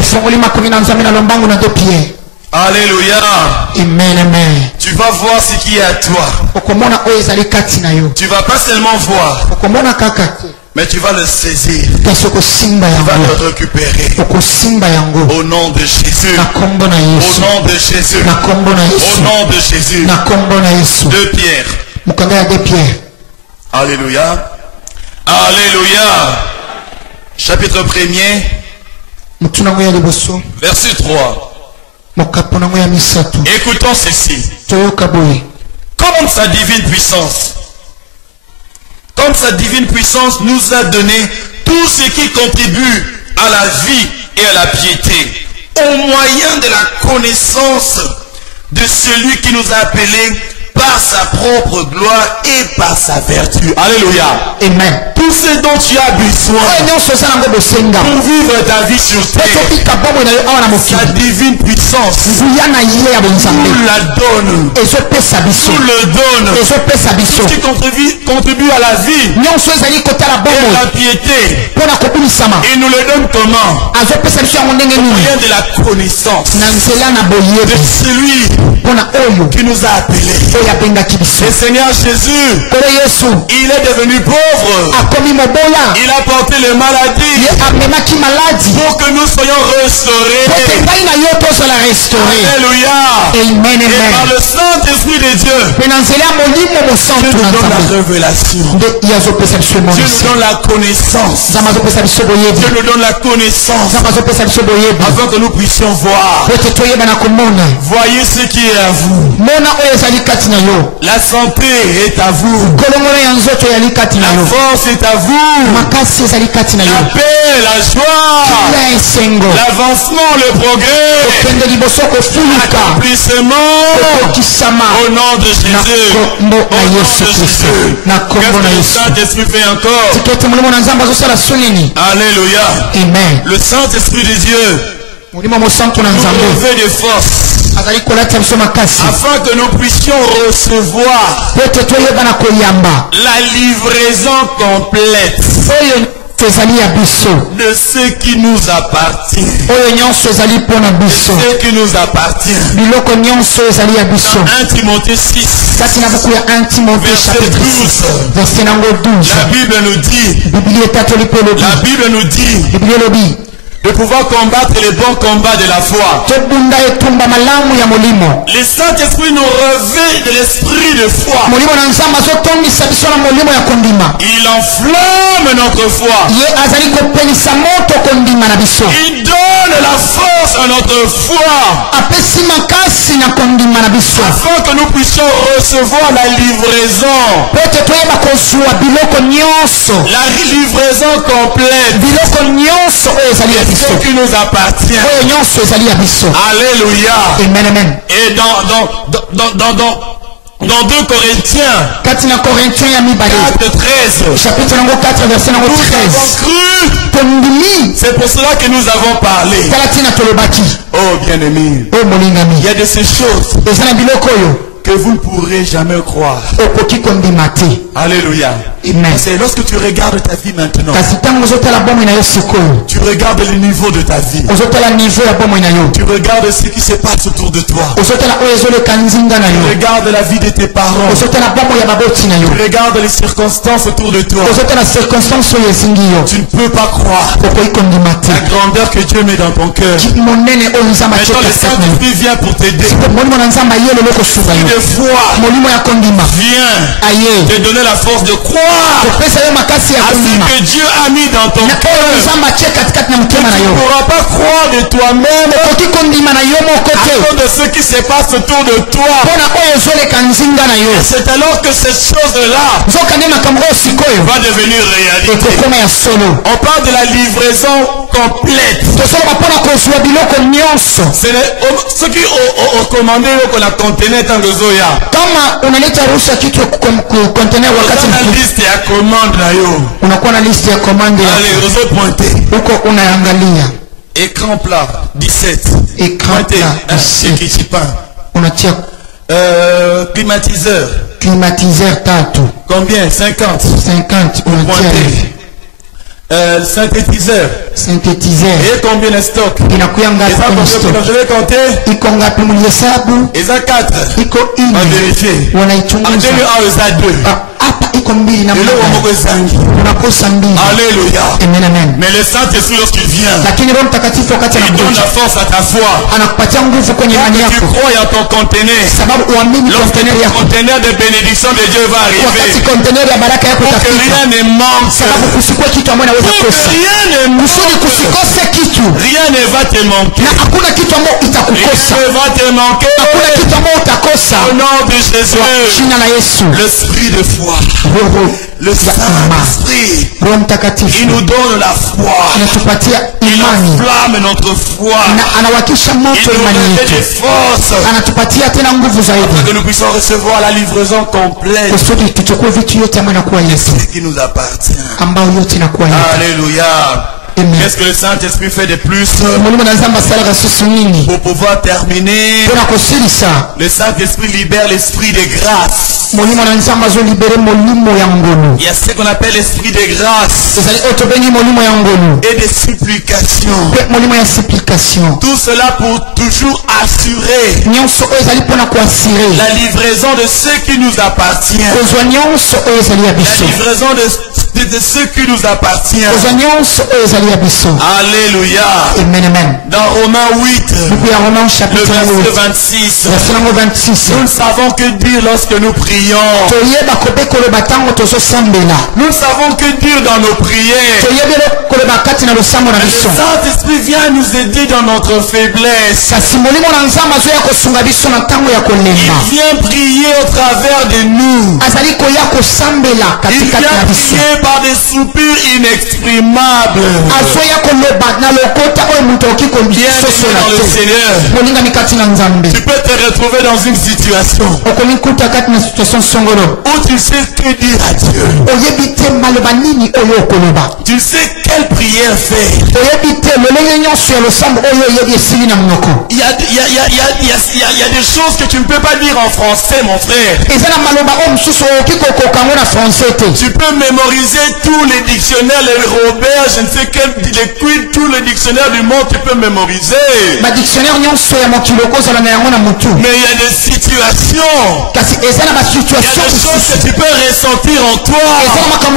Alléluia. Amen, amen. Tu vas voir ce qui est à toi. Tu vas pas seulement voir, mais tu vas le saisir. Tu vas le récupérer. Au nom de Jésus. Au nom de Jésus. Au nom de Jésus. 2 Pierre. Alléluia. Alléluia. Chapitre 1er. Verset 3. Écoutons ceci. Comme sa divine puissance nous a donné tout ce qui contribue à la vie et à la piété, au moyen de la connaissance de celui qui nous a appelés par sa propre gloire et par sa vertu. Alléluia. Amen. Tout ce dont tu as besoin pour vivre ta vie sur terre, sa divine puissance nous la donne. Nous le donne. Tout ce qui contribue à la vie et à la piété. Il nous le donne comment? Au moyen de la connaissance de celui qui nous a appelés. Le Seigneur Jésus, il est devenu pauvre. Il a porté les maladies pour que nous soyons restaurés. Alléluia. Amen, et par le Saint-Esprit de Dieu, Dieu nous donne la révélation. Dieu nous donne la connaissance. Dieu nous donne la connaissance afin que nous puissions voir. Voyez ce qui est à vous. La santé est à vous. La force est à vous. La paix, la joie, l'avancement, le progrès, l'accomplissement au nom de Jésus. Au nom de Jésus. Qu'est-ce que le Saint-Esprit fait encore? Alléluia. Amen. Le Saint-Esprit de Dieu nous revêt de force afin que nous puissions recevoir la livraison complète de ce qui nous appartient. De ce qui nous appartient. Dans 1 Timothée 6, verset 12, la Bible nous dit de pouvoir combattre les bons combats de la foi. Le Saint-Esprit nous revêt de l'esprit de foi. Il enflamme notre foi. Il donne la force à notre foi afin que nous puissions recevoir la livraison. La livraison complète. Ce qui nous appartient. Alléluia. Amen. Et dans 2 Corinthiens 4, 13, chapitre 4, verset 13, nous avons cru. C'est pour cela que nous avons parlé. Oh bien-aimé, il y a de ces choses que vous ne pourrez jamais croire. Alléluia. C'est lorsque tu regardes ta vie maintenant, tu regardes le niveau de ta vie, tu regardes ce qui se passe autour de toi, tu regardes la vie de tes parents, tu regardes les circonstances autour de toi, tu ne peux pas croire la grandeur que Dieu met dans ton cœur. Maintenant le Saint-Esprit vient pour t'aider. De foi, viens te donner la force de croire à ce que Dieu a mis dans ton cœur. Tu ne pourras pas croire de toi-même à cause de ce qui se passe autour de toi. C'est alors que cette chose-là va devenir réalité. On parle de la livraison complète. C'est ceux qui ont commandé qu'on a contené dans le Zoya. La liste ya commande na yo. Unakuwa na liste ya commande ya. Allez, rezo pointer. Uko unaangalia. Écran plat 17. Écran plat 17. Unatia Climatiseur. Climatiseur tatu. Combien? 50. 50. Synthétiseur. Synthétiseur. Et combien de stock? Je vais compter. Et ça 4. On va vérifier. Alléluia. Mais le Saint-Esprit, lorsqu'il vient, il donne la force à ta foi. Tu crois à ton conteneur. Lorsque le conteneur de bénédiction de Dieu va arriver, pour que rien ne manque, pour que rien ne va te manquer. Rien ne va te manquer. Au nom de Jésus, l'esprit de foi. Le Saint-Esprit, il nous donne la foi. Il enflamme notre foi. Il nous donne des forces afin que nous puissions recevoir la livraison complète qui nous appartient. Alléluia. Qu'est-ce que le Saint-Esprit fait de plus pour pouvoir terminer? Le Saint-Esprit libère l'esprit de grâce. Il y a ce qu'on appelle l'esprit de grâce et de supplication. Tout cela pour toujours assurer la livraison de ce qui nous appartient. La livraison de ceux qui nous appartient. Alléluia. Dans Romains 8, le verset 26, nous ne savons que dire lorsque nous prions. Nous ne savons que dire dans nos prières. Le Saint-Esprit vient nous aider dans notre faiblesse. Il vient prier au travers de nous. Il vient prier par des soupirs inexprimables. Bien dans le Seigneur, tu peux te retrouver dans une situation où tu sais que dire à Dieu. Tu sais quelle prière faire. Il y a des choses que tu ne peux pas dire en français, mon frère. Tu peux mémoriser tous les dictionnaires, les Robert, je ne sais quel, les Queen, tous les dictionnaires du monde, tu peux mémoriser. Mais il y a des situations. Il y a des choses que tu peux ressentir en toi. Tu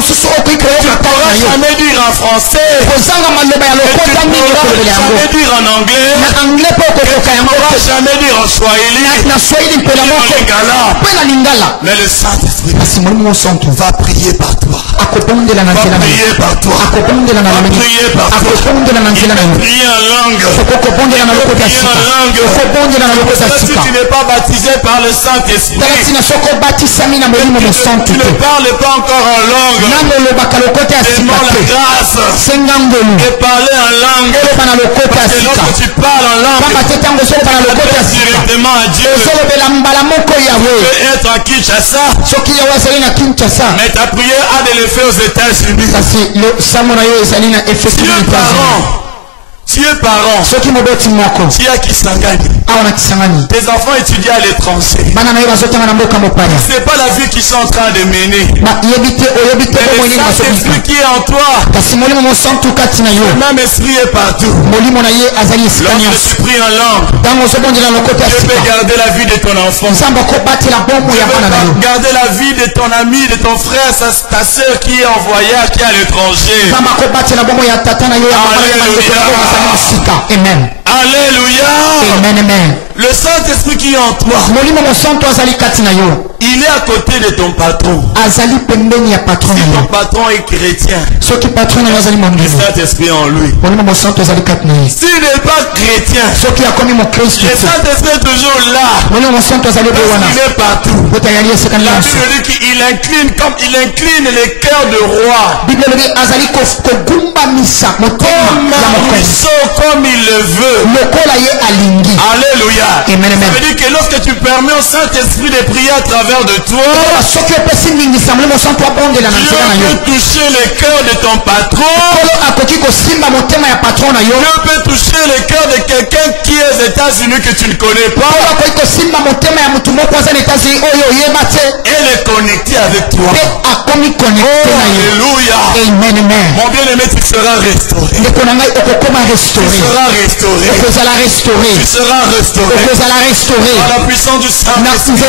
ne pourras jamais dire en français. Tu ne pourras jamais dire en anglais. Tu ne pourras jamais dire en swahili. Mais le Saint-Esprit va prier par toi. Va prier par toi. Va prier par toi. Prier en langue. Si tu n'es pas baptisé par le Saint-Esprit, tu ne parles pas encore en langue. Demande la grâce et parler en langue. Parce que lorsque tu parles en langue, tu t'adresses directement à Dieu. Tu peux être à Kinshasa, mais ta prière a de l'effet aux États-Unis. Tu es parent. Tu es à Kisangani. Tes enfants étudient à l'étranger. Ce n'est pas la vie qu'ils sont en train de mener. Mais le Saint-Esprit qui est en toi, le même esprit est partout. Lorsque tu pries en langue, Dieu peut garder la vie de ton enfant. Dieu peut garder la vie de ton ami, de ton frère, ta soeur qui est en voyage, qui est à l'étranger. Amen. Alléluia. Amen, amen. Le Saint-Esprit qui est en toi, il est à côté de ton patron. Si ton patron est chrétien, le Saint-Esprit est en lui. S'il n'est pas chrétien, le Saint-Esprit est toujours là. Il est partout. La Bible dit qu'il incline les cœurs de roi. Comme il le veut. Alléluia. Amen, amen. Ça veut dire que lorsque tu permets au Saint-Esprit de prier à travers de toi, Dieu peut toucher le cœur de ton patron. Dieu peut toucher le cœur de quelqu'un qui est aux États-Unis que tu ne connais pas. Elle est connectée avec toi. Oh, alléluia. Amen, amen. Mon bien-aimé, tu seras restauré. Tu seras restauré. Tu seras restauré. Par la puissance du Saint-Esprit.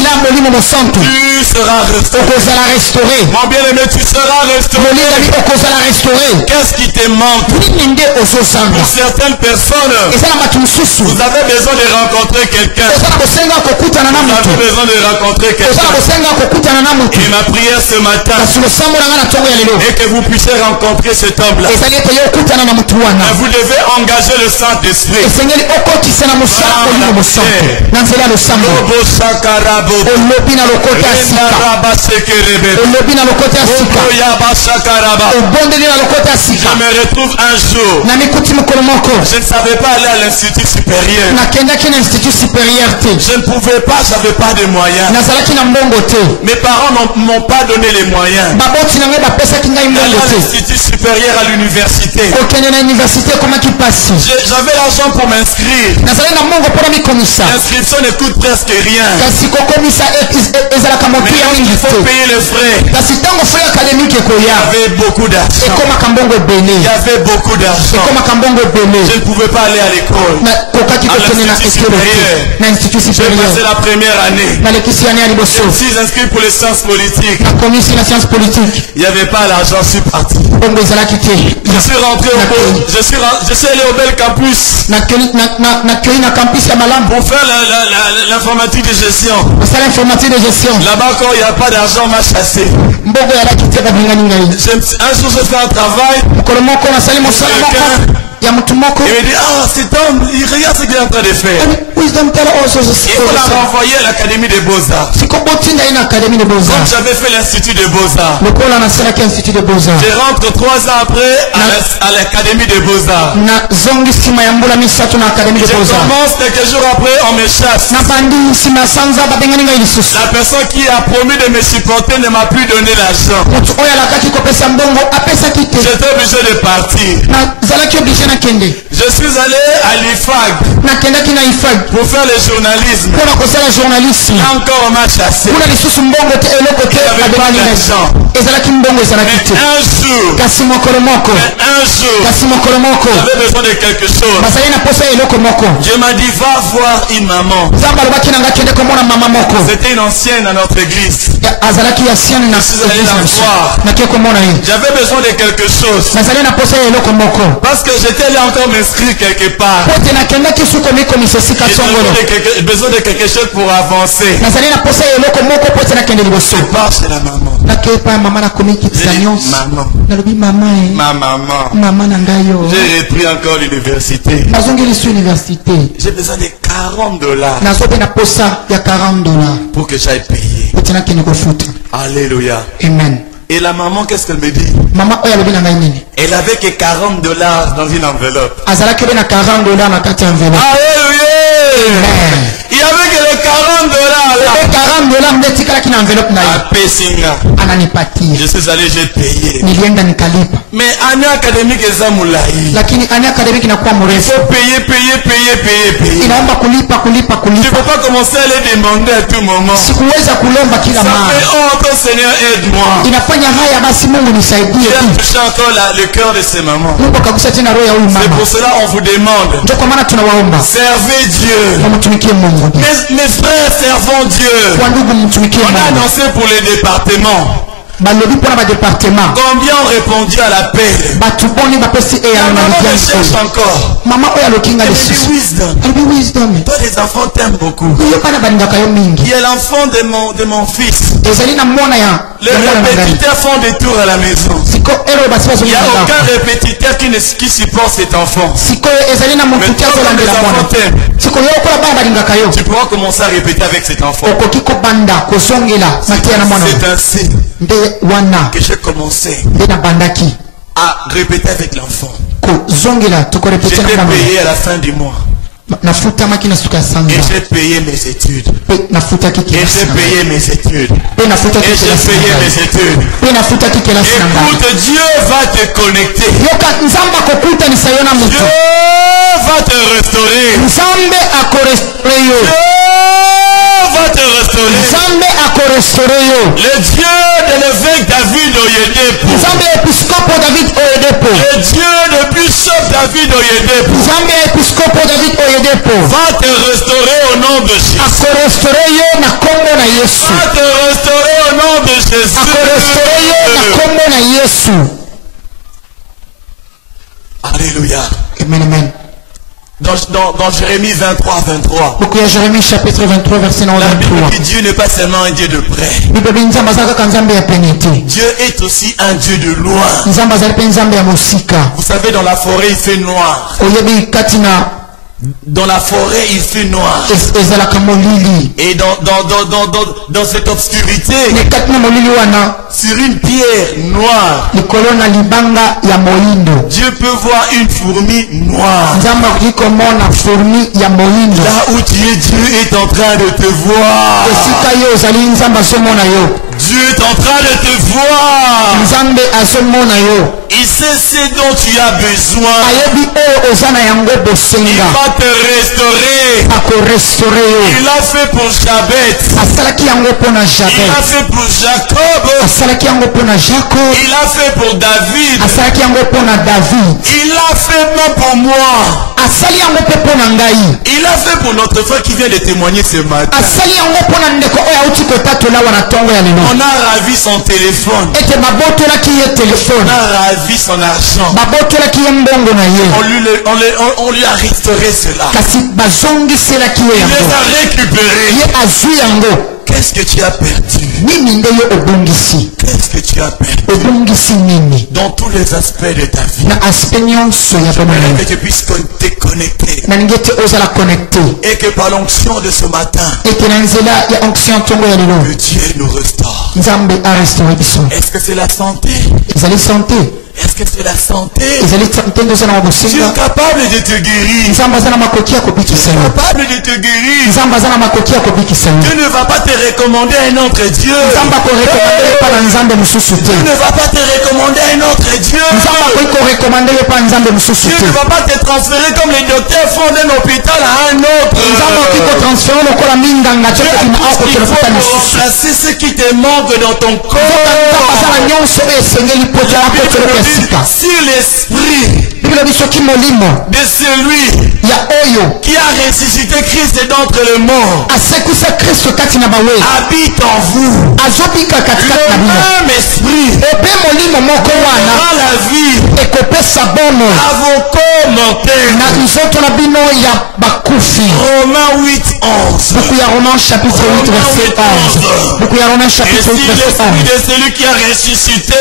Tu seras restauré. Mon bien-aimé, tu seras restauré. Qu'est-ce qui te manque? Pour certaines personnes, vous avez besoin de rencontrer quelqu'un. Vous avez besoin de rencontrer quelqu'un. Et ma prière ce matin est que vous puissiez rencontrer cet homme-là. Vous devez engager le Saint-Esprit. Je me retrouve un jour. Je ne savais pas aller à l'institut supérieur. Je ne pouvais pas, j'avais pas de moyens. Mes parents m'ont pas donné les moyens. D'aller à l'institut supérieur à l'université. J'avais l'argent pour m'inscrire. L'inscription ne coûte presque rien. Mais il faut payer les frais. Il y avait beaucoup d'argent. Il y avait beaucoup d'argent. Je ne pouvais pas aller à l'école. À l'institut supérieur. J'ai passé la première année. Je suis inscrit pour les sciences politiques. Il n'y avait pas l'argent, je suis parti. Je suis rentré je suis allé au Bel Campus pour faire l'informatique de gestion. Là-bas, quand il n'y a pas d'argent, on m'a chassé. Un jour, je fais un travail. Il me dit, ah, cet homme, il regarde ce qu'il est en train de faire. Il faut la renvoyer à l'Académie des Beaux-Arts. Comme j'avais fait l'Institut des Beaux-Arts. Je rentre 3 ans après à l'Académie des Beaux-Arts. Je commence quelques jours après, on me chasse. La personne qui a promis de me supporter ne m'a plus donné l'argent. J'étais obligé de partir. Je suis allé à l'IFAG pour faire le journalisme. Là encore on m'a chassé. Il n'y avait pas d'argent. Un jour, j'avais besoin de quelque chose. Dieu m'a dit, va voir une maman. C'était une ancienne à notre église. Je suis allé la voir. J'avais besoin de quelque chose. Parce que j'étais là encore m'inscrire quelque part. J'ai besoin de quelque chose pour avancer. Je pars chez la maman. Ma maman. J'ai repris encore l'université. J'ai besoin de $40 pour que j'aille payer. Alléluia. Amen. Et la maman, qu'est-ce qu'elle me dit? Elle avait que $40 dans une enveloppe. Alléluia. Il y avait que les $40 là. Je suis allé, j'ai payé. Mais année académique est Zamoulaï. Il faut payer. Tu ne peux pas commencer à les demander à tout moment. Ça fait honte, Seigneur, aide-moi. J'ai touché encore le cœur de ces mamans. C'est pour cela on vous demande. Servez Dieu. Mes frères, servons Dieu. On a annoncé pour les départements. Combien ont répondu à l'appel? La maman cherche encore. Elle me dit wisdom. Toi les enfants t'aiment beaucoup. Il y a l'enfant de mon fils. Les répétiteurs font des tours à la maison. Il n'y a aucun répétiteur qui supporte cet enfant. Mais toi comme les enfants t'aiment, tu pourras commencer à répéter avec cet enfant. C'est ainsi que j'ai commencé à répéter avec l'enfant. J'étais payé à la fin du mois. Et j'ai payé mes études. Et j'ai payé mes études. Et j'ai payé mes études. Écoute, Dieu va te connecter. Dieu va te restaurer. Dieu va te restaurer. Le Dieu de l'évêque David Oyedepo. Le Dieu de bishop David Oyedepo. Va te restaurer au nom de Jésus. Va te restaurer au nom de Jésus. Alléluia. Amen, amen. Dans Jérémie 23. Donc il y a Jérémie chapitre 23 verset 23. La Bible dit Dieu n'est pas seulement un Dieu de près. Dieu est aussi un Dieu de loin. Vous savez, dans la forêt il fait noir. Dans la forêt il fait noir. Et dans cette obscurité, sur une pierre noire, Dieu peut voir une fourmi noire. Là où tu es, Dieu est en train de te voir. Dieu est en train de te voir. Il sait ce dont tu as besoin. Il va te restaurer. Il l'a fait pour Jabez. Il l'a fait pour Jacob. Il l'a fait pour David. Il l'a fait même pour moi. Il l'a fait pour notre frère qui vient de témoigner ce matin. On a ravi son téléphone. On a ravi son argent. On lui a restauré cela. Il les a récupérés. Qu'est-ce que tu as perdu? Qu'est-ce que tu as perdu? Dans tous les aspects de ta vie. J'aimerais que tu puisses te connecter. Et que par l'onction de ce matin, que Dieu nous restaure. Est-ce que c'est la santé? Est-ce que c'est la santé? Dieu est capable de te guérir. Dieu est capable de te guérir. Dieu ne va pas te recommander un autre Dieu. Dieu ne va pas te recommander un autre Dieu. Dieu ne va pas te transférer comme les docteurs font d'un hôpital à un autre. Il faut remplacer ce qui te manque dans ton corps. Si l'esprit de celui qui a ressuscité Christ d'entre les morts habite en vous, le même esprit aura la vie à vos corps mortels. Romains 8:11. Et si l'esprit de celui qui a ressuscité,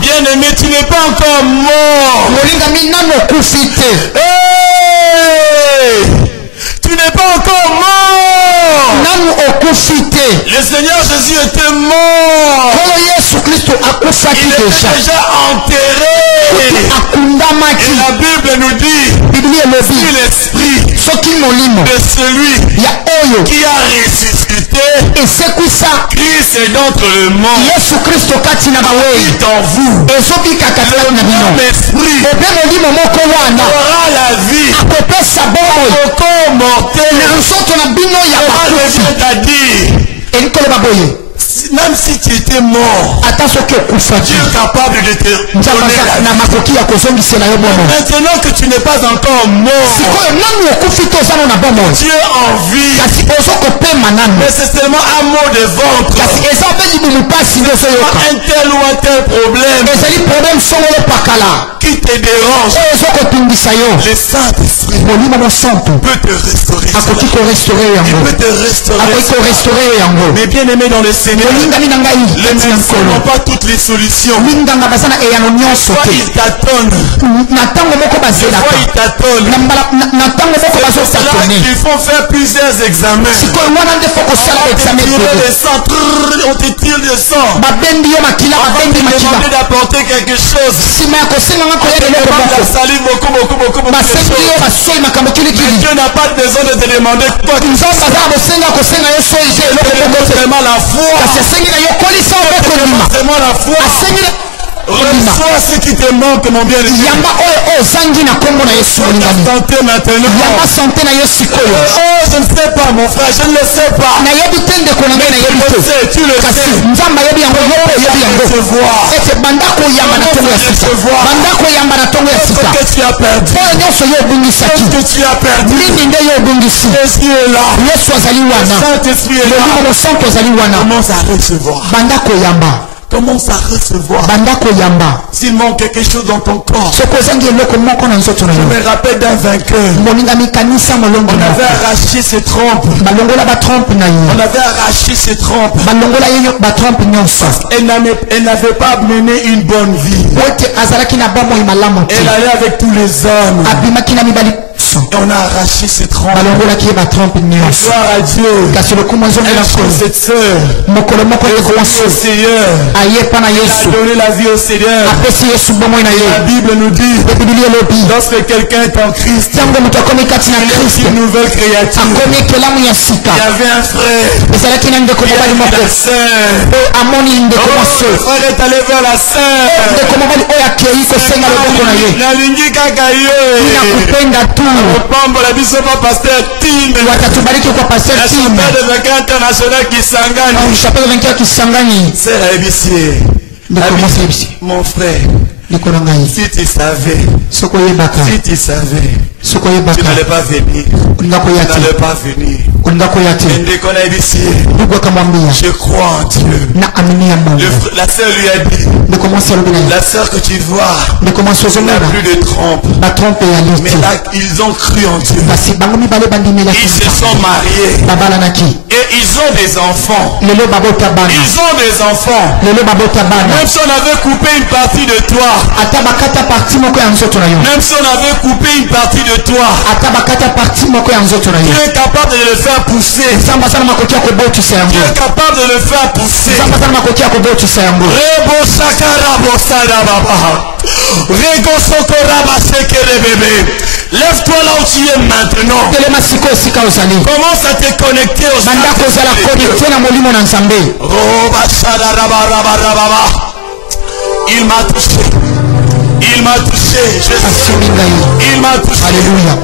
bien aimé, tu n'es pas encore mort. Hey! Tu n'es pas encore mort. Le Seigneur Jésus était mort. Il était déjà enterré. Et la Bible nous dit, si l'esprit de celui qui a ressuscité Christ est d'entre les morts habite en vous, le même esprit aura la vie au corps mortel. Aura le bien à dire. Même si tu étais mort, Dieu est capable de te donner la vie. Maintenant que tu n'es pas encore mort, Dieu en vie. Mais c'est seulement un mot de ventre. Un tel ou un tel problème qui te dérange. Le Saint-Esprit peut te restaurer. Il peut te restaurer. Mais bien aimé dans le Seigneur, les médecins n'ont pas toutes les solutions. Des fois ils tâtonnent. Il faut faire plusieurs examens. On te tire le sang. On va te demander d'apporter quelque chose. Dieu n'a pas besoin de te demander quoi que ce soit. Vraiment la foi. Vraiment la foi. Reçois ce qui te manque, mon bien-aimé. Santé maintenant. Oh, je ne sais pas, mon frère, je ne le sais pas. Mais tu le sais, tu le sais. Ce que tu as perdu. Ce que tu as perdu. Qu'est-ce qui est là? Le Saint-Esprit est là. Commence à recevoir. Commence à recevoir. S'il manque quelque chose dans ton corps. Je me rappelle d'un vainqueur. On avait arraché ses trompes. On avait arraché ses trompes. Elle n'avait pas mené une bonne vie. Elle allait avec tous les hommes. Et on a arraché ses trompes. Gloire à Dieu. Elle chose cette sœur. Elle a donné la vie au Seigneur. La Bible nous dit, lorsque quelqu'un est en Christ, il est une nouvelle créature. Il y avait un frère. Il y avait la sœur. Le frère est allé vers la sœur. La biso pas pasteur Tim. La chapelle de vainqueur international qui s'engage. C'est la ébicier. Mon frère. Si tu savais, tu n'allais pas venir. Tu n'allais pas venir. Je crois en Dieu. La sœur lui a dit, la sœur que tu vois n'a plus de trompe. Mais là, ils ont cru en Dieu. Ils se sont mariés. Et ils ont des enfants. Ils ont des enfants. Même si on avait coupé une partie de toi. Même si on avait coupé une partie de toi, tu es capable de le faire pousser. Tu es capable de le faire pousser. Lève-toi là où tu es maintenant. Commence à te connecter au Il m'a touché. Il m'a touché. Il m'a touché. Alléluia.